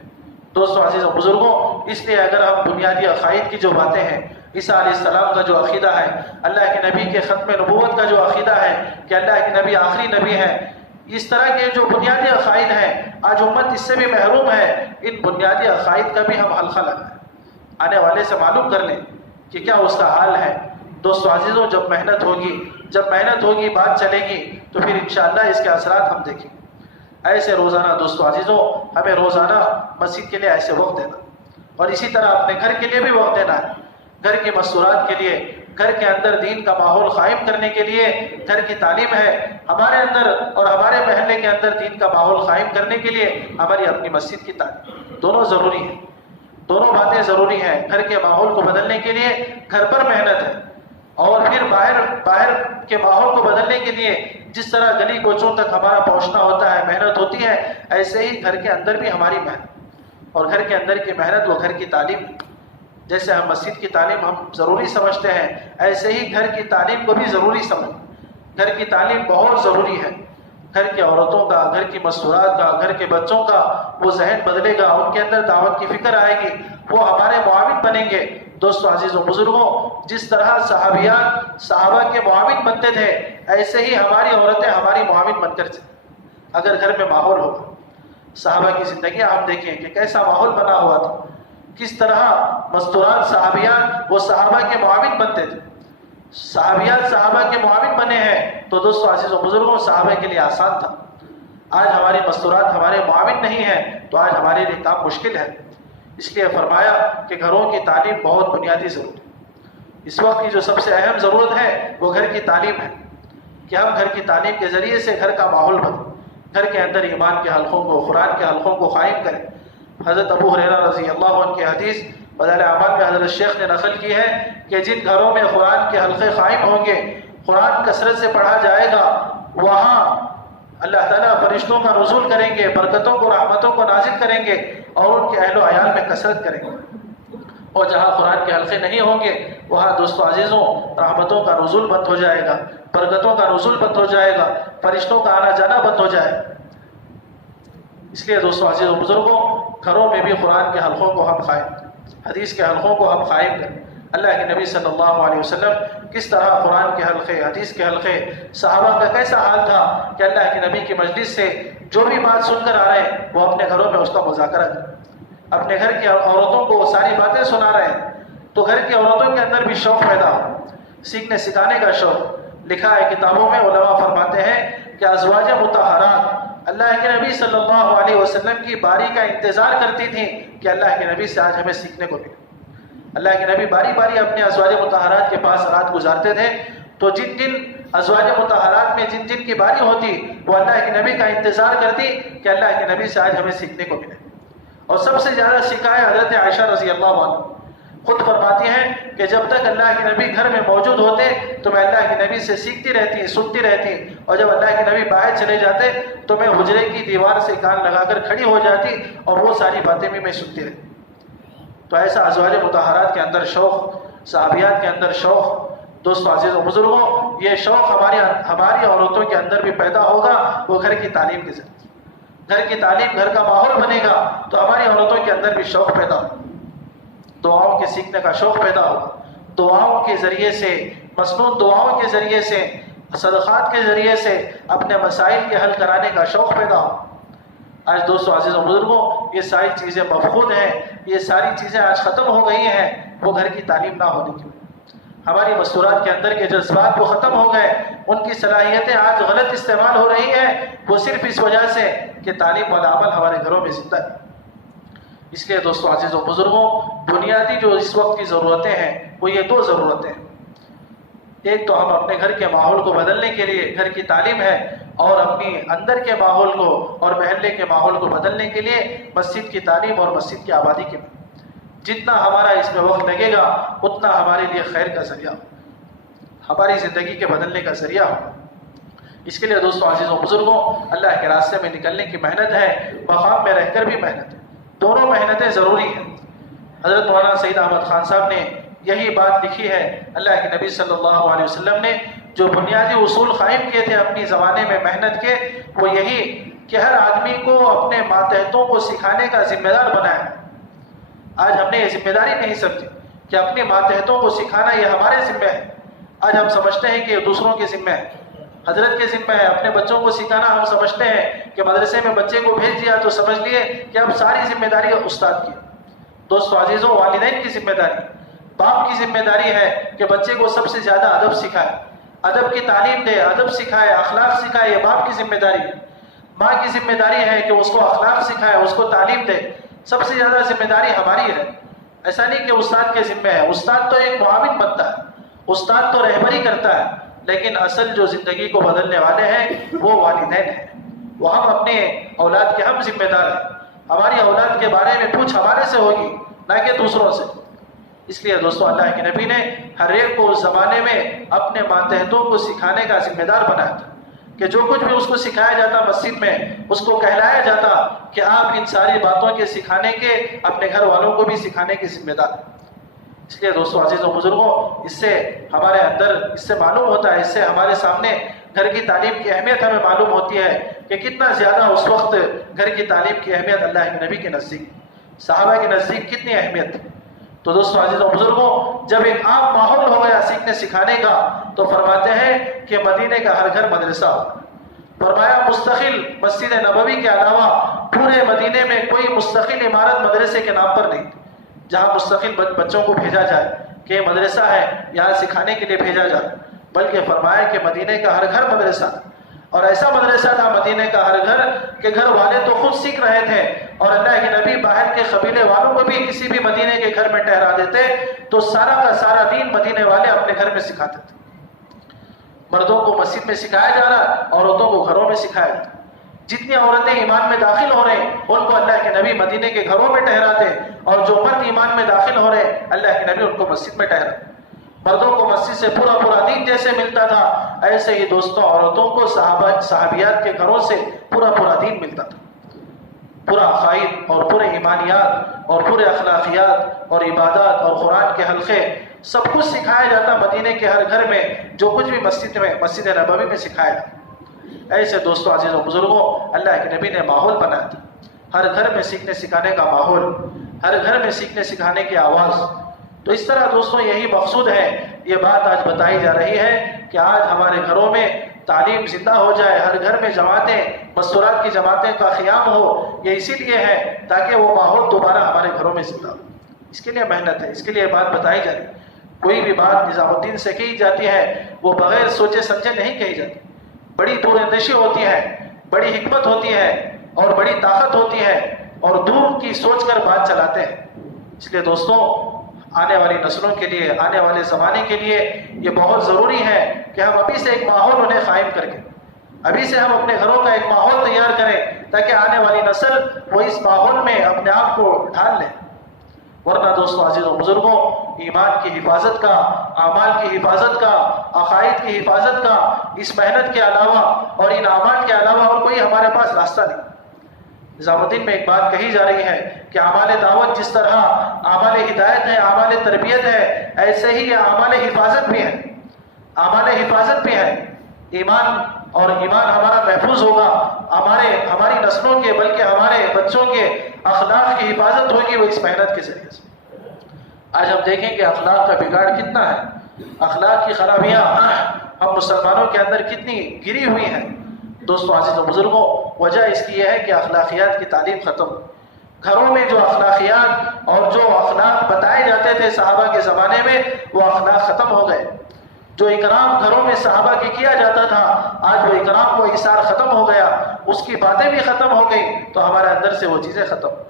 دوستو عزیزوں بزرگوں، اس لیے اگر ہم بنیادی عقائد کی جو باتیں ہیں، عیسیٰ علیہ السلام کا جو عقیدہ ہے، اللہ کے نبی کے ختم نبوت کا جو عقیدہ ہے کہ اللہ کے نبی آخری نبی ہے، اس طرح کے جو بنیادی عقائد ہیں آج امت اس سے بھی محروم ہے. ان بنیادی عقائد کا بھی ہم حلقہ لگائیں، آنے والے سے معلوم کر لیں کہ کیا اس کا حال ہے. دوستو عزیزوں جب محنت ہوگی، بات چلے گی تو پھر انشاءاللہ اس کے اثرات ہم دیکھیں. ایسے روزانہ دوستو عزیزوں ہمیں روزانہ مسجد کے لیے ایسے وقت دینا، اور اسی طرح اپنے گھر کے لیے بھی وقت دینا ہے. گھر کی مستورات کے لیے، گھر کے اندر دین کا ماحول قائم کرنے کے لیے گھر کی تعلیم ہے. ہمارے اندر اور ہمارے محلے کے اندر دین کا ماحول قائم کرنے کے لیے ہماری اپنی مسجد کی تعلیم، دونوں ضروری ہیں، دونوں باتیں ضروری ہیں. گھر کے ماحول کو بدلنے کے لیے گھر پر محنت ہے، اور پھر باہر کے ماحول کو بدلنے کے لیے جس طرح گلی کوچوں تک ہمارا پہنچنا ہوتا ہے، محنت ہوتی ہے، ایسے ہی گھر کے اندر بھی ہماری محنت. اور گھر کے اندر کی محنت وہ گھر کی تعلیم، جیسے ہم مسجد کی تعلیم ہم ضروری سمجھتے ہیں، ایسے ہی گھر کی تعلیم کو بھی ضروری سمجھ. گھر کی تعلیم بہت ضروری ہے. گھر کی عورتوں کا، گھر کی مستورات کا، گھر کے بچوں کا وہ ذہن بدلے گا، ان کے اندر دعوت کی فکر آئے گی، وہ ہمارے معاون بنیں گے. دوستو عزیزوں بزرگوں، جس طرح صحابہ کے معاون بنتے تھے، ایسے ہی ہماری عورتیں ہماری معاون بن کر چلیں. اگر گھر میں ماحول ہوگا، صحابہ کی زندگیاں ہم دیکھیں کہ کیسا ماحول بنا ہوا تھا. کس طرح مستورات صحابیات وہ صحابہ کے معاون بنتے تھے، صحابیات صحابہ کے معاون بنے ہیں، تو دوستو عزیز و بزرگوں صحابہ کے لیے آسان تھا۔ آج ہماری مستورات ہمارے معاون نہیں ہیں تو آج ہمارے لیے کام مشکل ہے۔ اس لیے فرمایا کہ گھروں کی تعلیم بہت بنیادی ضرورت ہے۔ اس وقت کی جو سب سے اہم ضرورت ہے وہ گھر کی تعلیم ہے، کہ ہم گھر کی تعلیم کے ذریعے سے گھر کا ماحول بدلیں، گھر کے اندر ایمان کے حلقوں کو، قرآن کے حلقوں کو قائم کریں۔ حضرت ابو ہریرہ رضی اللہ عنہ کی حدیث بدائل اعمال میں حضرت شیخ نے نقل کی ہے کہ جن گھروں میں قرآن کے حلقے قائم ہوں گے، قرآن کثرت سے پڑھا جائے گا، وہاں اللہ تعالیٰ فرشتوں کا نزول کریں گے، برکتوں کو، رحمتوں کو نازل کریں گے اور ان کے اہل و عیال میں کثرت کریں گے۔ اور جہاں قرآن کے حلقے نہیں ہوں گے وہاں دوستو عزیزوں رحمتوں کا نزول بند ہو جائے گا، برکتوں کا نزول بند ہو جائے گا، فرشتوں کا آنا جانا بند ہو جائے گا۔ اس لیے دوستو عزیز و بزرگوں گھروں میں بھی قرآن کے حلقوں کو ہم قائم کریں، حدیث کے حلقوں کو ہم قائم کریں۔ اللہ کے نبی صلی اللہ علیہ وسلم کس طرح قرآن کے حلقے، حدیث کے حلقے، صحابہ کا کیسا حال تھا کہ اللہ کے نبی کی مجلس سے جو بھی بات سن کر آ رہے ہیں وہ اپنے گھروں میں اس کا مذاکرہ کریں، اپنے گھر کی عورتوں کو وہ ساری باتیں سنا رہے ہیں، تو گھر کی عورتوں کے اندر بھی شوق پیدا ہو، سیکھنے سکھانے کا شوق۔ لکھا ہے کتابوں میں، علماء فرماتے ہیں کہ ازواج مطہرات اللہ کے نبی صلی اللہ علیہ وسلم کی باری کا انتظار کرتی تھیں کہ اللہ کے نبی سے آج ہمیں سیکھنے کو ملے۔ اللہ کے نبی باری باری اپنے ازواج مطہرات کے پاس رات گزارتے تھے، تو جن جن ازواج مطہرات میں جن جن کی باری ہوتی وہ اللہ کے نبی کا انتظار کرتی کہ اللہ کے نبی سے آج ہمیں سیکھنے کو ملے۔ اور سب سے زیادہ سکھایا حضرت عائشہ رضی اللہ عنہ خود فرماتی ہیں کہ جب تک اللہ کے نبی گھر میں موجود ہوتے تو میں اللہ کے نبی سے سیکھتی رہتی، سنتی رہتی، اور جب اللہ کے نبی باہر چلے جاتے تو میں حجرے کی دیوار سے کان لگا کر کھڑی ہو جاتی اور وہ ساری باتیں بھی میں سنتی رہتی۔ تو ایسا ازواج مطہرات کے اندر شوق، صحابیات کے اندر شوق، دوستو عزیز و بزرگوں یہ شوق ہماری عورتوں کے اندر بھی پیدا ہوگا، وہ گھر کی تعلیم کے ذریعے۔ گھر کی تعلیم، گھر کا ماحول بنے گا تو ہماری عورتوں کے اندر بھی شوق پیدا ہوگا، دعاؤں کے سیکھنے کا شوق پیدا ہوگا، دعاؤں کے ذریعے سے، مسنون دعاؤں کے ذریعے سے، صدقات کے ذریعے سے اپنے مسائل کے حل کرانے کا شوق پیدا ہوگا۔ آج دوستو عزیز و بزرگوں یہ ساری چیزیں مفقود ہیں، یہ ساری چیزیں آج ختم ہو گئی ہیں، وہ گھر کی تعلیم نہ ہونے کی وجہ۔ ہماری مستورات کے اندر کے جذبات وہ ختم ہو گئے، ان کی صلاحیتیں آج غلط استعمال ہو رہی ہیں، وہ صرف اس وجہ سے کہ تعلیم والا عمل ہمارے گھروں میں زندہ ہے۔ اس لیے دوستو عزیز و بزرگوں بنیادی جو اس وقت کی ضرورتیں ہیں وہ یہ دو ضرورتیں ہیں۔ ایک تو ہم اپنے گھر کے ماحول کو بدلنے کے لیے گھر کی تعلیم ہے، اور اپنی اندر کے ماحول کو اور محلے کے ماحول کو بدلنے کے لیے مسجد کی تعلیم اور مسجد کی آبادی کی۔ جتنا ہمارا اس میں وقت لگے گا اتنا ہمارے لیے خیر کا ذریعہ ہو، ہماری زندگی کے بدلنے کا ذریعہ ہو۔ اس کے لیے دوستو عزیز و بزرگوں اللہ کے راستے میں نکلنے کی محنت ہے، مقام میں رہ کر بھی محنت ہے، دونوں محنتیں ضروری ہیں۔ حضرت مولانا سید احمد خان صاحب نے یہی بات لکھی ہے، اللہ کے نبی صلی اللہ علیہ وسلم نے جو بنیادی اصول قائم کیے تھے اپنی زمانے میں محنت کے، وہ یہی کہ ہر آدمی کو اپنے ماتحتوں کو سکھانے کا ذمہ دار بنایا۔ آج ہم نے یہ ذمہ داری نہیں سمجھی کہ اپنے ماتحتوں کو سکھانا یہ ہمارے ذمہ ہے، آج ہم سمجھتے ہیں کہ یہ دوسروں کے ذمہ ہے، حضرت کے ذمہ ہے۔ اپنے بچوں کو سکھانا ہم سمجھتے ہیں کہ مدرسے میں بچے کو بھیج دیا تو سمجھ لیے کہ اب ساری ذمہ داری استاد کی۔ دوستو عزیزوں والدین کی ذمہ داری، باپ کی ذمہ داری ہے کہ بچے کو سب سے زیادہ ادب سکھائے، ادب کی تعلیم دے، ادب سکھائے، اخلاق سکھائے، یہ باپ کی ذمہ داری ہے۔ ماں کی ذمہ داری ہے کہ اس کو اخلاق سکھائے، اس کو تعلیم دے۔ سب سے زیادہ ذمہ داری ہماری ہے، ایسا نہیں کہ استاد کے ذمہ ہے، استاد تو ایک معاون بنتا ہے، استاد تو رہبری کرتا ہے، لیکن اصل جو زندگی کو بدلنے والے ہیں وہ والدین ہیں، وہ ہم اپنے اولاد کے ہم ذمہ دار ہیں۔ ہماری اولاد کے بارے میں پوچھ ہمارے سے ہوگی نہ کہ دوسروں سے۔ اس لیے دوستو اللہ کے نبی نے ہر ایک کو اس زمانے میں اپنے ماتحتوں کو سکھانے کا ذمہ دار بنایا تھا کہ جو کچھ بھی اس کو سکھایا جاتا مسجد میں اس کو کہلایا جاتا کہ آپ ان ساری باتوں کے سکھانے کے اپنے گھر والوں کو بھی سکھانے کی ذمہ دار ہیں۔ اس لیے دوستو عزیز و بزرگوں اس سے ہمارے اندر اس سے معلوم ہوتا ہے، اس سے ہمارے سامنے گھر کی تعلیم کی اہمیت ہمیں معلوم ہوتی ہے کہ کتنا زیادہ اس وقت گھر کی تعلیم کی اہمیت اللہ کے نبی کے نزدیک، صحابہ کے نزدیک کتنی اہمیت تھی۔ تو دوستو عزیز و بزرگوں جب ایک عام ماحول ہو گیا سیکھنے سکھانے کا تو فرماتے ہیں کہ مدینے کا ہر گھر مدرسہ ہو۔ فرمایا مستقل مسجد نبوی کے علاوہ پورے مدینے میں کوئی مستقل عمارت مدرسے کے نام پر نہیں تھی، جہاں مستقل بچوں کو بھیجا جائے کہ مدرسہ ہے یہاں سکھانے کے لیے بھیجا جائے، بلکہ فرمایا کہ مدینے کا ہر گھر مدرسہ، اور ایسا مدرسہ تھا مدینے کا ہر گھر کہ گھر والے تو خود سیکھ رہے تھے، اور اللہ کے نبی باہر کے قبیلے والوں کو بھی کسی بھی مدینے کے گھر میں ٹھہرا دیتے تو سارا کا سارا دین مدینے والے اپنے گھر میں سکھاتے تھے۔ مردوں کو مسجد میں سکھایا جا رہا، عورتوں کو گھروں میں سکھایا جا رہا۔ جتنی عورتیں ایمان میں داخل ہو رہے ہیں ان کو اللہ کے نبی مدینے کے گھروں میں ٹھہراتے، اور جو مرد ایمان میں داخل ہو رہے ہیں اللہ کے نبی ان کو مسجد میں ٹھہراتے۔ مردوں کو مسجد سے پورا دین جیسے ملتا تھا، ایسے ہی دوستوں عورتوں کو صحابیات کے گھروں سے پورا دین ملتا تھا۔ پورا عقائد اور پورے ایمانیات اور پورے اخلاقیات اور عبادات اور قرآن کے حلقے سب کچھ سکھایا جاتا مدینے کے ہر گھر میں، جو کچھ بھی مسجد نبوی میں سکھایا جاتا۔ ایسے دوستوں عزیزوں بزرگوں اللہ کے نبی نے ماحول بنایا تھا، ہر گھر میں سیکھنے سکھانے کا ماحول، ہر گھر میں سیکھنے سکھانے کی آواز۔ تو اس طرح دوستوں یہی مقصود ہے، یہ بات آج بتائی جا رہی ہے کہ آج ہمارے گھروں میں تعلیم زندہ ہو جائے، ہر گھر میں جماعتیں مستورات کی جماعتیں کا قیام ہو۔ یہ اسی لیے ہے تاکہ وہ ماحول دوبارہ ہمارے گھروں میں زندہ ہو۔ اس کے لیے محنت ہے، اس کے لیے بات بتائی جا رہی ہے۔ کوئی بھی بات نظام الدین سے کہی جاتی ہے وہ بغیر سوچے سمجھے نہیں کہی جاتی، بڑی دور اندیشی ہوتی ہے، بڑی حکمت ہوتی ہے اور بڑی طاقت ہوتی ہے، اور دور کی سوچ کر بات چلاتے ہیں۔ اس لیے دوستوں آنے والی نسلوں کے لیے، آنے والے زمانے کے لیے یہ بہت ضروری ہے کہ ہم ابھی سے ایک ماحول انہیں قائم کر کے، ابھی سے ہم اپنے گھروں کا ایک ماحول تیار کریں تاکہ آنے والی نسل وہ اس ماحول میں اپنے آپ کو ڈھال لے۔ ورنہ دوستوں عزیزوں بزرگوں ایمان کی حفاظت کا، اعمال کی حفاظت کا، عقائد کی حفاظت کا اس محنت کے علاوہ اور ان اعمال کے علاوہ اور کوئی ہمارے پاس راستہ نہیں۔ نظام الدین میں ایک بات کہی جا رہی ہے کہ اعمال دعوت جس طرح اعمال ہدایت ہے، اعمال تربیت ہے، ایسے ہی یہ اعمال حفاظت بھی ہے، اعمال حفاظت بھی ہے۔ ایمان اور ایمان ہمارا محفوظ ہوگا، ہماری نسلوں کے بلکہ ہمارے بچوں کے اخلاق کی حفاظت ہوگی وہ اس محنت کے ذریعے سے۔ آج ہم دیکھیں کہ اخلاق کا بگاڑ کتنا ہے، اخلاق کی خرابیاں ہم مسلمانوں کے اندر کتنی گری ہوئی ہیں۔ دوستوں عزیز و بزرگوں وجہ اس کی یہ ہے کہ اخلاقیات کی تعلیم ختم، گھروں میں جو اخلاقیات اور جو اخلاق بتائے جاتے تھے صحابہ کے زمانے میں وہ اخلاق ختم ہو گئے۔ جو اکرام گھروں میں صحابہ کی کیا جاتا تھا آج وہ اکرام کو ایثار ختم ہو گیا، اس کی باتیں بھی ختم ہو گئی، تو ہمارے اندر سے وہ چیزیں ختم۔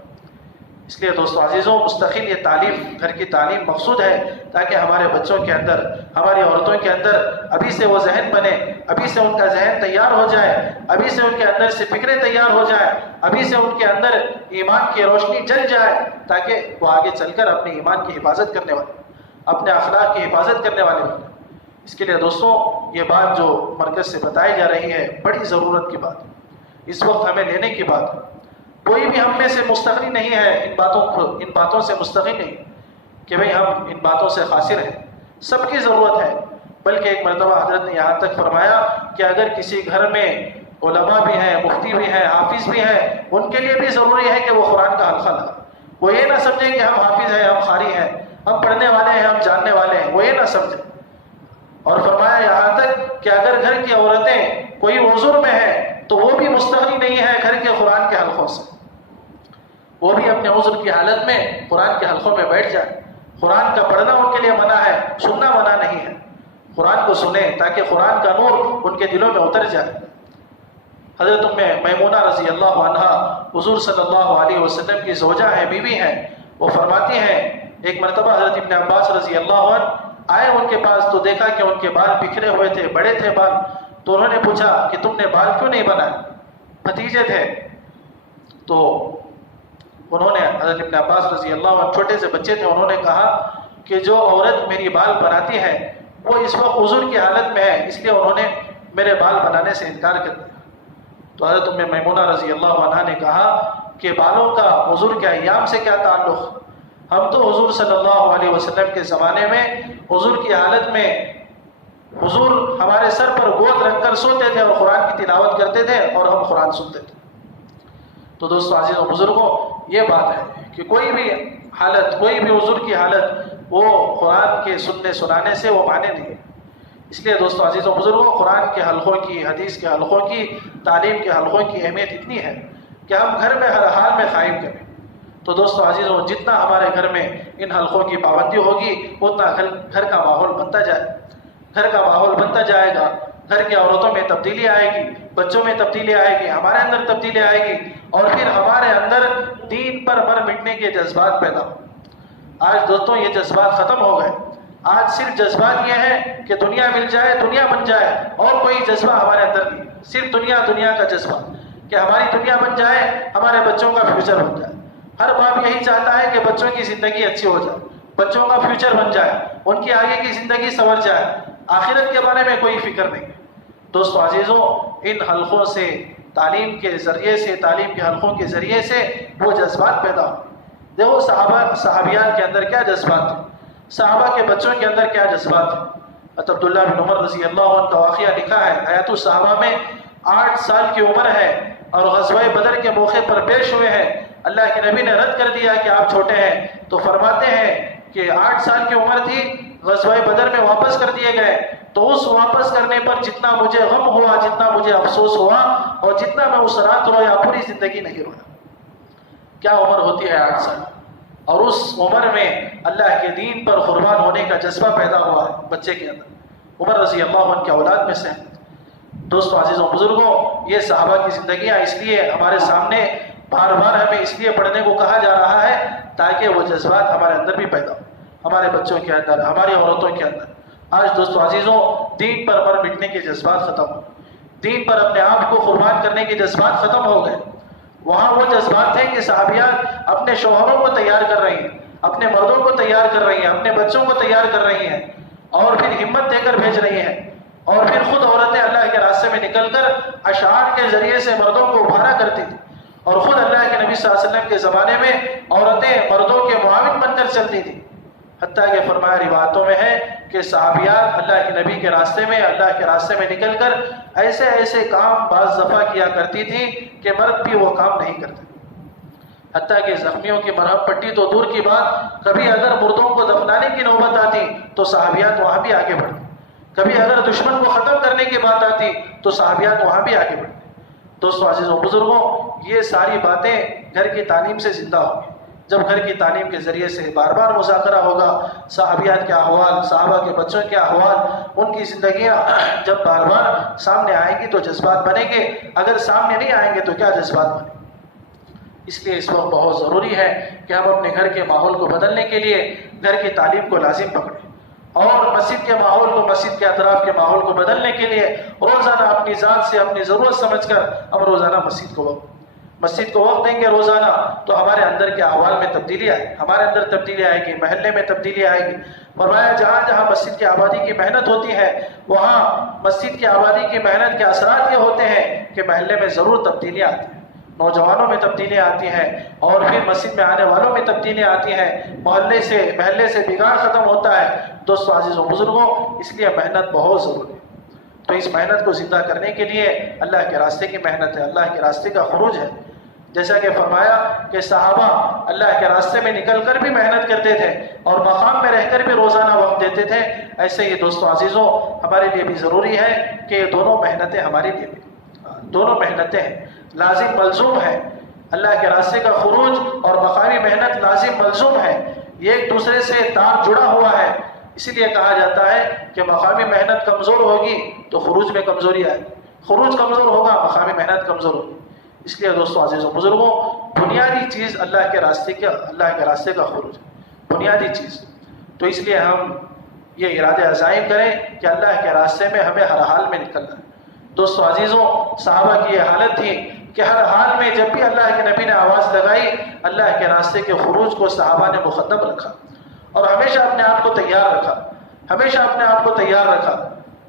اس لیے دوستوں عزیزوں مستقل یہ تعلیم، گھر کی تعلیم مقصود ہے تاکہ ہمارے بچوں کے اندر، ہماری عورتوں کے اندر ابھی سے وہ ذہن بنے، ابھی سے ان کا ذہن تیار ہو جائے، ابھی سے ان کے اندر سے فکریں تیار ہو جائیں، ابھی سے ان کے اندر ایمان کی روشنی جل جائے تاکہ وہ آگے چل کر اپنے ایمان کی حفاظت کرنے والے، اپنے اخلاق کی حفاظت کرنے والے بنے۔ اس کے لیے دوستوں یہ بات جو مرکز سے بتائی جا رہی ہے بڑی ضرورت کی بات ہے، اس وقت ہمیں لینے کی بات ہے۔ کوئی بھی ہم میں سے مستغنی نہیں ہے ان باتوں سے مستغنی نہیں کہ بھئی ہم ان باتوں سے قاصر ہیں، سب کی ضرورت ہے۔ بلکہ ایک مرتبہ حضرت نے یہاں تک فرمایا کہ اگر کسی گھر میں علماء بھی ہیں، مفتی بھی ہیں، حافظ بھی ہیں، ان کے لیے بھی ضروری ہے کہ وہ قرآن کا حلقہ لگا۔ وہ یہ نہ سمجھیں کہ ہم حافظ ہیں، ہم قاری ہیں، ہم پڑھنے والے ہیں، ہم جاننے والے ہیں، وہ یہ نہ سمجھیں۔ اور فرمایا یہاں تک کہ اگر گھر کی عورتیں کوئی عذر میں ہیں تو وہ بھی مستغنی نہیں ہے گھر کے قرآن کے حلقوں سے، وہ بھی اپنے عذر کی حالت میں قرآن کے حلقوں میں بیٹھ جائیں۔ قرآن کا پڑھنا ان کے لیے منع ہے، سننا منع نہیں ہے۔ قرآن کو سنیں تاکہ قرآن کا نور ان کے دلوں میں اتر جائے۔ حضرت میمونہ رضی اللہ عنہا حضور صلی اللہ علیہ وسلم کی زوجہ ہیں، بیوی ہیں، وہ فرماتی ہیں ایک مرتبہ حضرت ابن عباس رضی اللہ عنہ آئے ان کے پاس تو دیکھا کہ ان کے بال بکھرے ہوئے تھے، بڑے تھے بال، تو انہوں نے پوچھا کہ تم نے بال کیوں نہیں بنائے؟ بھتیجے تھے تو انہوں نے، حضرت ابن عباس رضی اللہ عنہ چھوٹے سے بچے تھے، انہوں نے کہا کہ جو عورت میری بال بناتی ہے وہ اس وقت عذر کی حالت میں ہے، اس لیے انہوں نے میرے بال بنانے سے انکار کر دیا۔ تو حضرت میمونہ رضی اللہ عنہا نے کہا کہ بالوں کا عذر کے ایام سے کیا تعلق؟ ہم تو حضور صلی اللہ علیہ وسلم کے زمانے میں حضور کی حالت میں حضور ہمارے سر پر گود رکھ کر سوتے تھے اور قرآن کی تلاوت کرتے تھے اور ہم قرآن سنتے تھے۔ تو دوستو عزیز و بزرگوں یہ بات ہے کہ کوئی بھی حالت، کوئی بھی عذر کی حالت وہ قرآن کے سننے سنانے سے وہ مانے نہیں۔ اس لیے دوستو عزیز و بزرگوں قرآن کے حلقوں کی، حدیث کے حلقوں کی، تعلیم کے حلقوں کی اہمیت اتنی ہے کہ ہم گھر میں ہر حال میں قائم کریں۔ تو دوستو عزیزوں جتنا ہمارے گھر میں ان حلقوں کی پابندی ہوگی اتنا گھر کا ماحول بنتا جائے، گھر کا ماحول بنتا جائے گا، گھر کی عورتوں میں تبدیلی آئے گی، بچوں میں تبدیلی آئے گی، ہمارے اندر تبدیلی آئے گی، اور پھر ہمارے اندر دین پر مر مٹنے کے جذبات پیدا ہوں۔ آج دوستوں یہ جذبات ختم ہو گئے، آج صرف جذبات یہ ہے کہ دنیا مل جائے، دنیا بن جائے، اور کوئی جذبہ ہمارے اندر نہیں، صرف دنیا دنیا کا جذبہ کہ ہماری دنیا بن جائے، ہمارے بچوں کا فیوچر بن جائے۔ ہر باپ یہی چاہتا ہے کہ بچوں کی زندگی اچھی ہو جائے، بچوں کا فیوچر بن جائے، ان کی آگے کی زندگی سنور جائے، آخرت کے بارے میں کوئی فکر نہیں۔ دوستو عزیزوں، ان حلقوں سے، تعلیم کے ذریعے سے، تعلیم کے حلقوں کے ذریعے سے وہ جذبات پیدا ہو۔ دیکھو صحابیات کے اندر کیا جذبات تھے، صحابہ کے بچوں کے اندر کیا جذبات تھے۔ عبداللہ بن عمر رضی اللہ عنہ کا واقعہ لکھا ہے، حیات الصحابہ میں 8 سال کی عمر ہے اور غزوہ بدر کے موقع پر پیش ہوئے ہیں۔ اللہ کے نبی نے رد کر دیا کہ آپ چھوٹے ہیں، تو فرماتے ہیں کہ 8 سال کی عمر تھی، غزوہ بدر میں واپس کر دیے گئے، تو اس واپس کرنے پر جتنا مجھے غم ہوا، جتنا مجھے افسوس ہوا، اور جتنا میں اس رات رویا، پوری زندگی نہیں رویا۔ کیا عمر ہوتی ہے 8 سال، اور اس عمر میں اللہ کے دین پر قربان ہونے کا جذبہ پیدا ہوا ہے بچے کے اندر۔ عمر رضی اللہ عنہ کے اولاد میں سے۔ دوستو عزیزوں بزرگوں، یہ صحابہ کی زندگیاں اس لیے ہمارے سامنے بار بار ہمیں اس لیے پڑھنے کو کہا جا رہا ہے تاکہ وہ جذبات ہمارے اندر بھی پیدا ہو، ہمارے بچوں کے اندر، ہماری عورتوں کے اندر۔ آج دوستو عزیزوں، دین پر مر مٹنے کے جذبات ختم ہو، دین پر اپنے آپ کو قربان کرنے کے جذبات ختم ہو گئے۔ وہاں وہ جذبات ہیں کہ صحابیات اپنے شوہروں کو تیار کر رہی ہیں، اپنے مردوں کو تیار کر رہی ہیں، اپنے بچوں کو تیار کر رہی ہیں، اور پھر ہمت دے کر بھیج رہی ہیں، اور پھر خود عورتیں اللہ کے راستے میں نکل کر اشعار کے ذریعے سے مردوں کو ابھارا کرتی تھی، اور خود اللہ کے نبی صلی اللہ علیہ وسلم کے زمانے میں عورتیں مردوں کے معاون بن کر چلتی تھیں۔ حتیٰ کہ فرمایا روایتوں میں ہے کہ صحابیات اللہ کے نبی کے راستے میں، اللہ کے راستے میں نکل کر ایسے ایسے کام بعض دفعہ کیا کرتی تھی کہ مرد بھی وہ کام نہیں کرتے۔ حتیٰ کہ زخمیوں کی مرہم پٹی تو دور کی بات، کبھی اگر مردوں کو دفنانے کی نوبت آتی تو صحابیات وہاں بھی آگے بڑھتی، کبھی اگر دشمن کو ختم کرنے کی بات آتی تو صحابیات وہاں بھی آگے بڑھتی۔ دوستو عزیزوں بزرگوں، یہ ساری باتیں گھر کی تعلیم سے زندہ ہوگی۔ جب گھر کی تعلیم کے ذریعے سے بار بار مذاکرہ ہوگا، صحابیات کے احوال، صحابہ کے بچوں کے احوال، ان کی زندگیاں جب بار بار سامنے آئیں گی تو جذبات بنیں گے، اگر سامنے نہیں آئیں گے تو کیا جذبات بنیں گے۔ اس لیے اس وقت بہت ضروری ہے کہ ہم اپنے گھر کے ماحول کو بدلنے کے لیے گھر کی تعلیم کو لازم پکڑیں، اور مسجد کے ماحول کو، مسجد کے اطراف کے ماحول کو بدلنے کے لیے روزانہ اپنی ذات سے، اپنی ضرورت سمجھ کر ہم روزانہ مسجد کو وقت دیں گے روزانہ، تو ہمارے اندر کے احوال میں تبدیلی آئے گی، ہمارے اندر تبدیلی آئے گی، محلے میں تبدیلی آئے گی۔ فرمایا جہاں جہاں مسجد کی آبادی کی محنت ہوتی ہے، وہاں مسجد کی آبادی کی محنت کے اثرات یہ ہوتے ہیں کہ محلے میں ضرور تبدیلیاں آتی ہیں، نوجوانوں میں تبدیلیاں آتی ہیں، اور پھر مسجد میں آنے والوں میں تبدیلیاں آتی ہیں، محلے سے بگاڑ ختم ہوتا ہے۔ دوستو عزیزوں بزرگوں، اس لیے محنت بہت ضروری ہے۔ تو اس محنت کو زندہ کرنے کے لیے اللہ کے راستے کی محنت ہے، اللہ کے راستے کا خروج ہے۔ جیسا کہ فرمایا کہ صحابہ اللہ کے راستے میں نکل کر بھی محنت کرتے تھے اور مقام میں رہ کر بھی روزانہ وقت دیتے تھے، ایسے ہی دوستو عزیزوں ہمارے لیے بھی ضروری ہے کہ یہ دونوں محنتیں ہمارے لیے بھی، دونوں محنتیں لازم ملزوم ہیں۔ اللہ کے راستے کا خروج اور مقامی محنت لازم ملزوم ہے، یہ ایک دوسرے سے تار جڑا ہوا ہے۔ اسی لیے کہا جاتا ہے کہ مقامی محنت کمزور ہوگی تو خروج میں کمزوری آئے گی، خروج کمزور ہوگا مقامی محنت کمزور ہوگی۔ اس لیے دوستو عزیزوں بزرگوں، بنیادی چیز اللہ کے راستے کا خروج ہے، بنیادی چیز۔ تو اس لیے ہم یہ ارادے عزائم کریں کہ اللہ کے راستے میں ہمیں ہر حال میں نکلنا ہے۔ دوستو عزیزوں، صحابہ کی یہ حالت تھی کہ ہر حال میں جب بھی اللہ کے نبی نے آواز لگائی، اللہ کے راستے کے خروج کو صحابہ نے مقدم رکھا، اور ہمیشہ اپنے آپ کو تیار رکھا، ہمیشہ اپنے آپ کو تیار رکھا۔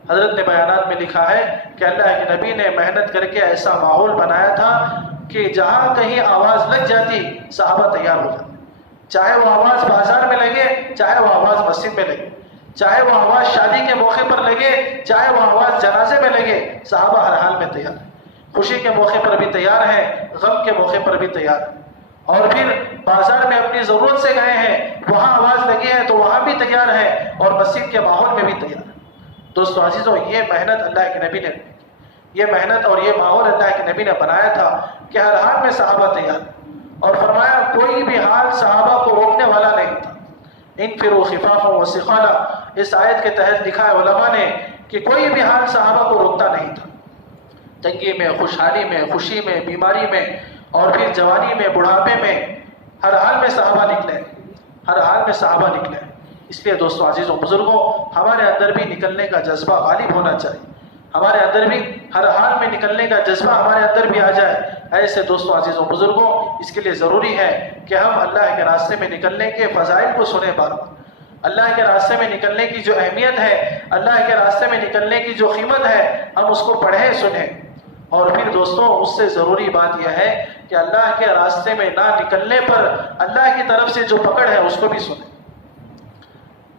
حضرت نے بیانات میں لکھا ہے کہ اللہ کے نبی نے محنت کر کے ایسا ماحول بنایا تھا کہ جہاں کہیں آواز لگ جاتی صحابہ تیار ہو جاتے، چاہے وہ آواز بازار میں لگے، چاہے وہ آواز مسجد میں لگے، چاہے وہ آواز شادی کے موقع پر لگے، چاہے وہ آواز جنازے میں لگے، صحابہ ہر حال میں تیار ہیں، خوشی کے موقع پر بھی تیار ہیں، غم کے موقع پر بھی تیار ہیں، اور پھر بازار میں اپنی ضرورت سے گئے ہیں، وہاں آواز لگی ہے تو وہاں بھی تیار ہیں، اور مسجد کے ماحول میں بھی تیار ہیں۔ دوستو عزیزوں، یہ محنت اللہ کے نبی نے، یہ محنت اور یہ ماحول اللہ کے نبی نے بنایا تھا کہ ہر حال میں صحابہ تیار، اور فرمایا کوئی بھی حال صحابہ کو روکنے والا نہیں تھا، انفروا خفافا وثقالا، اس آیت کے تحت لکھا ہے علماء نے کہ کوئی بھی حال صحابہ کو روکتا نہیں تھا، تنگی میں، خوشحالی میں، خوشی میں، بیماری میں، اور پھر جوانی میں، بڑھاپے میں، ہر حال میں صحابہ نکلے، ہر حال میں صحابہ نکلے۔ اس لیے دوستو عزیزوں بزرگوں، ہمارے اندر بھی نکلنے کا جذبہ غالب ہونا چاہیے، ہمارے اندر بھی ہر حال میں نکلنے کا جذبہ ہمارے اندر بھی آ جائے۔ ایسے دوستو عزیزوں بزرگوں، اس کے لیے ضروری ہے کہ ہم اللہ کے راستے میں نکلنے کے فضائل کو سنیں بار بار، اللہ کے راستے میں نکلنے کی جو اہمیت ہے، اللہ کے راستے میں نکلنے کی جو قیمت ہے، ہم اس کو پڑھیں سنیں۔ اور پھر دوستوں اس سے ضروری بات یہ ہے کہ اللہ کے راستے میں نہ نکلنے پر اللہ کی طرف سے جو پکڑ ہے اس کو بھی سنیں۔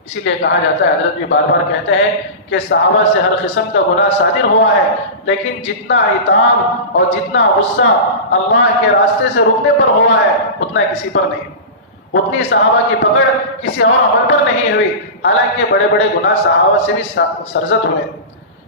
اسی لیے کہا جاتا ہے، حضرت بھی بار بار کہتے ہیں کہ صحابہ سے ہر قسم کا گناہ صادر ہوا ہے، لیکن جتنا عتاب اور جتنا غصہ اللہ کے راستے سے رکنے پر ہوا ہے اتنا کسی پر نہیں، اتنی صحابہ کی پکڑ کسی اور عمل پر نہیں ہوئی۔ حالانکہ بڑے بڑے گناہ صحابہ سے بھی سرزد ہوئے،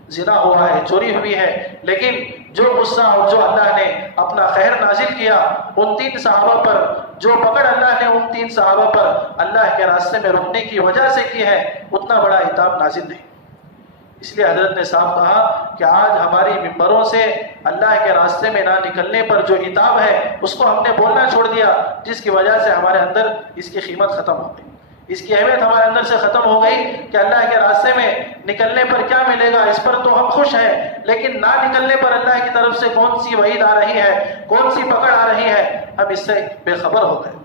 زنا ہوا ہے، چوری ہوئی ہے، لیکن جو غصہ اور جو اللہ نے اپنا قہر نازل کیا ان 3 صحابہ پر، جو پکڑ اللہ نے ان 3 صحابہ پر اللہ کے راستے میں رکنے کی وجہ سے کی ہے، اتنا بڑا عتاب نازل نہیں۔ اس لیے حضرت نے صاحب کہا کہ آج ہماری ممبروں سے اللہ کے راستے میں نہ نکلنے پر جو عتاب ہے اس کو ہم نے بولنا چھوڑ دیا، جس کی وجہ سے ہمارے اندر اس کی قیمت ختم ہو گئی، اس کی اہمیت ہمارے اندر سے ختم ہو گئی کہ اللہ کے راستے میں نکلنے پر کیا ملے گا اس پر تو ہم خوش ہیں، لیکن نہ نکلنے پر اللہ کی طرف سے کون سی وعید آ رہی ہے، کون سی پکڑ آ رہی ہے، ہم اس سے بے خبر ہو گئے۔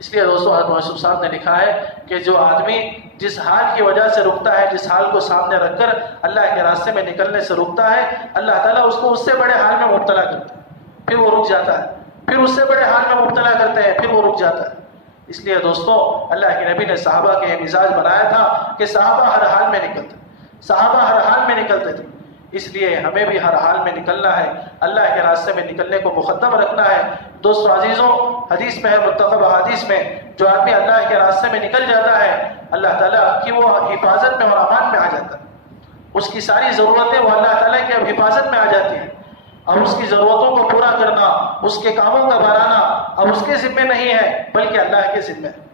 اس لیے دوستو حضرت محسوب صاحب نے لکھا ہے کہ جو آدمی جس حال کی وجہ سے رکتا ہے، جس حال کو سامنے رکھ کر اللہ کے راستے میں نکلنے سے رکتا ہے، اللہ تعالیٰ اس کو اس سے بڑے حال میں مبتلا کرتا ہے، پھر وہ رک جاتا ہے، پھر اس سے بڑے حال میں مبتلا کرتے ہیں، پھر وہ رک جاتا ہے۔ اس لیے دوستو اللہ کے نبی نے صحابہ کے مزاج بنایا تھا کہ صحابہ ہر حال میں نکلتے، صحابہ ہر حال میں نکلتے تھے۔ اس لیے ہمیں بھی ہر حال میں نکلنا ہے، اللہ کے راستے میں نکلنے کو مقدم رکھنا ہے۔ دوستو عزیزوں، حدیث میں ہے، متفق حدیث میں، جو آدمی اللہ کے راستے میں نکل جاتا ہے اللہ تعالیٰ کی وہ حفاظت میں اور امان میں آ جاتا ہے، اس کی ساری ضرورتیں وہ اللہ تعالیٰ کی اب حفاظت میں آ جاتی ہیں، اور اس کی ضرورتوں کو پورا کرنا، اس کے کاموں کا بڑھانا اب اس کے ذمے نہیں ہے بلکہ اللہ کے ذمے ہے۔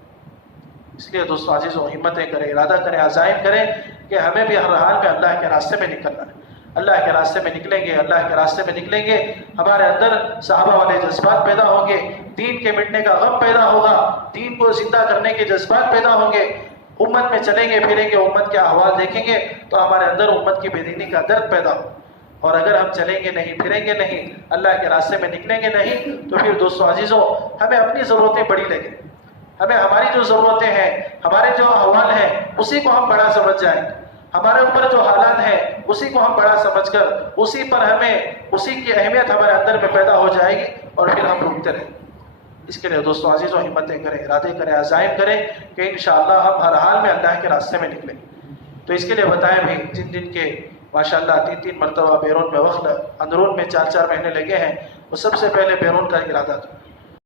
اس لیے دوستو عزیزوں ہمتیں کریں، ارادہ کریں، عزائم کریں کہ ہمیں بھی ہر حال میں اللہ کے راستے میں نکلنا ہے۔ اللہ کے راستے میں نکلیں گے، اللہ کے راستے میں نکلیں گے، ہمارے اندر صحابہ والے جذبات پیدا ہوں گے، دین کے مٹنے کا غم پیدا ہوگا، دین کو زندہ کرنے کے جذبات پیدا ہوں گے، امت میں چلیں گے پھریں گے، امت کے احوال دیکھیں گے تو ہمارے اندر امت کی بے دینی کا درد پیدا ہو۔ اور اگر ہم چلیں گے نہیں، پھریں گے نہیں، اللہ کے راستے میں نکلیں گے نہیں، تو پھر دوستو عزیزوں ہمیں اپنی ضرورتیں بڑی لگیں، ہمیں ہماری جو ضرورتیں ہیں، ہمارے جو احوال ہیں اسی کو ہم بڑا سمجھ جائیں، ہمارے اوپر جو حالات ہیں اسی کو ہم بڑا سمجھ کر اسی پر اسی کی اہمیت ہمارے اندر میں پیدا ہو جائے گی اور پھر ہم رکتے رہیں۔ اس کے لیے دوستو عزیزوں ہمتیں کریں، ارادے کریں، عزائم کریں کہ انشاءاللہ ہم ہر حال میں اللہ کے راستے میں نکلیں۔ تو اس کے لیے بتائیں بھی جن کے ماشاءاللہ 3 مرتبہ بیرون میں وقت، اندرون میں 4 مہینے لگے ہیں، وہ سب سے پہلے بیرون کا ارادہ کریں۔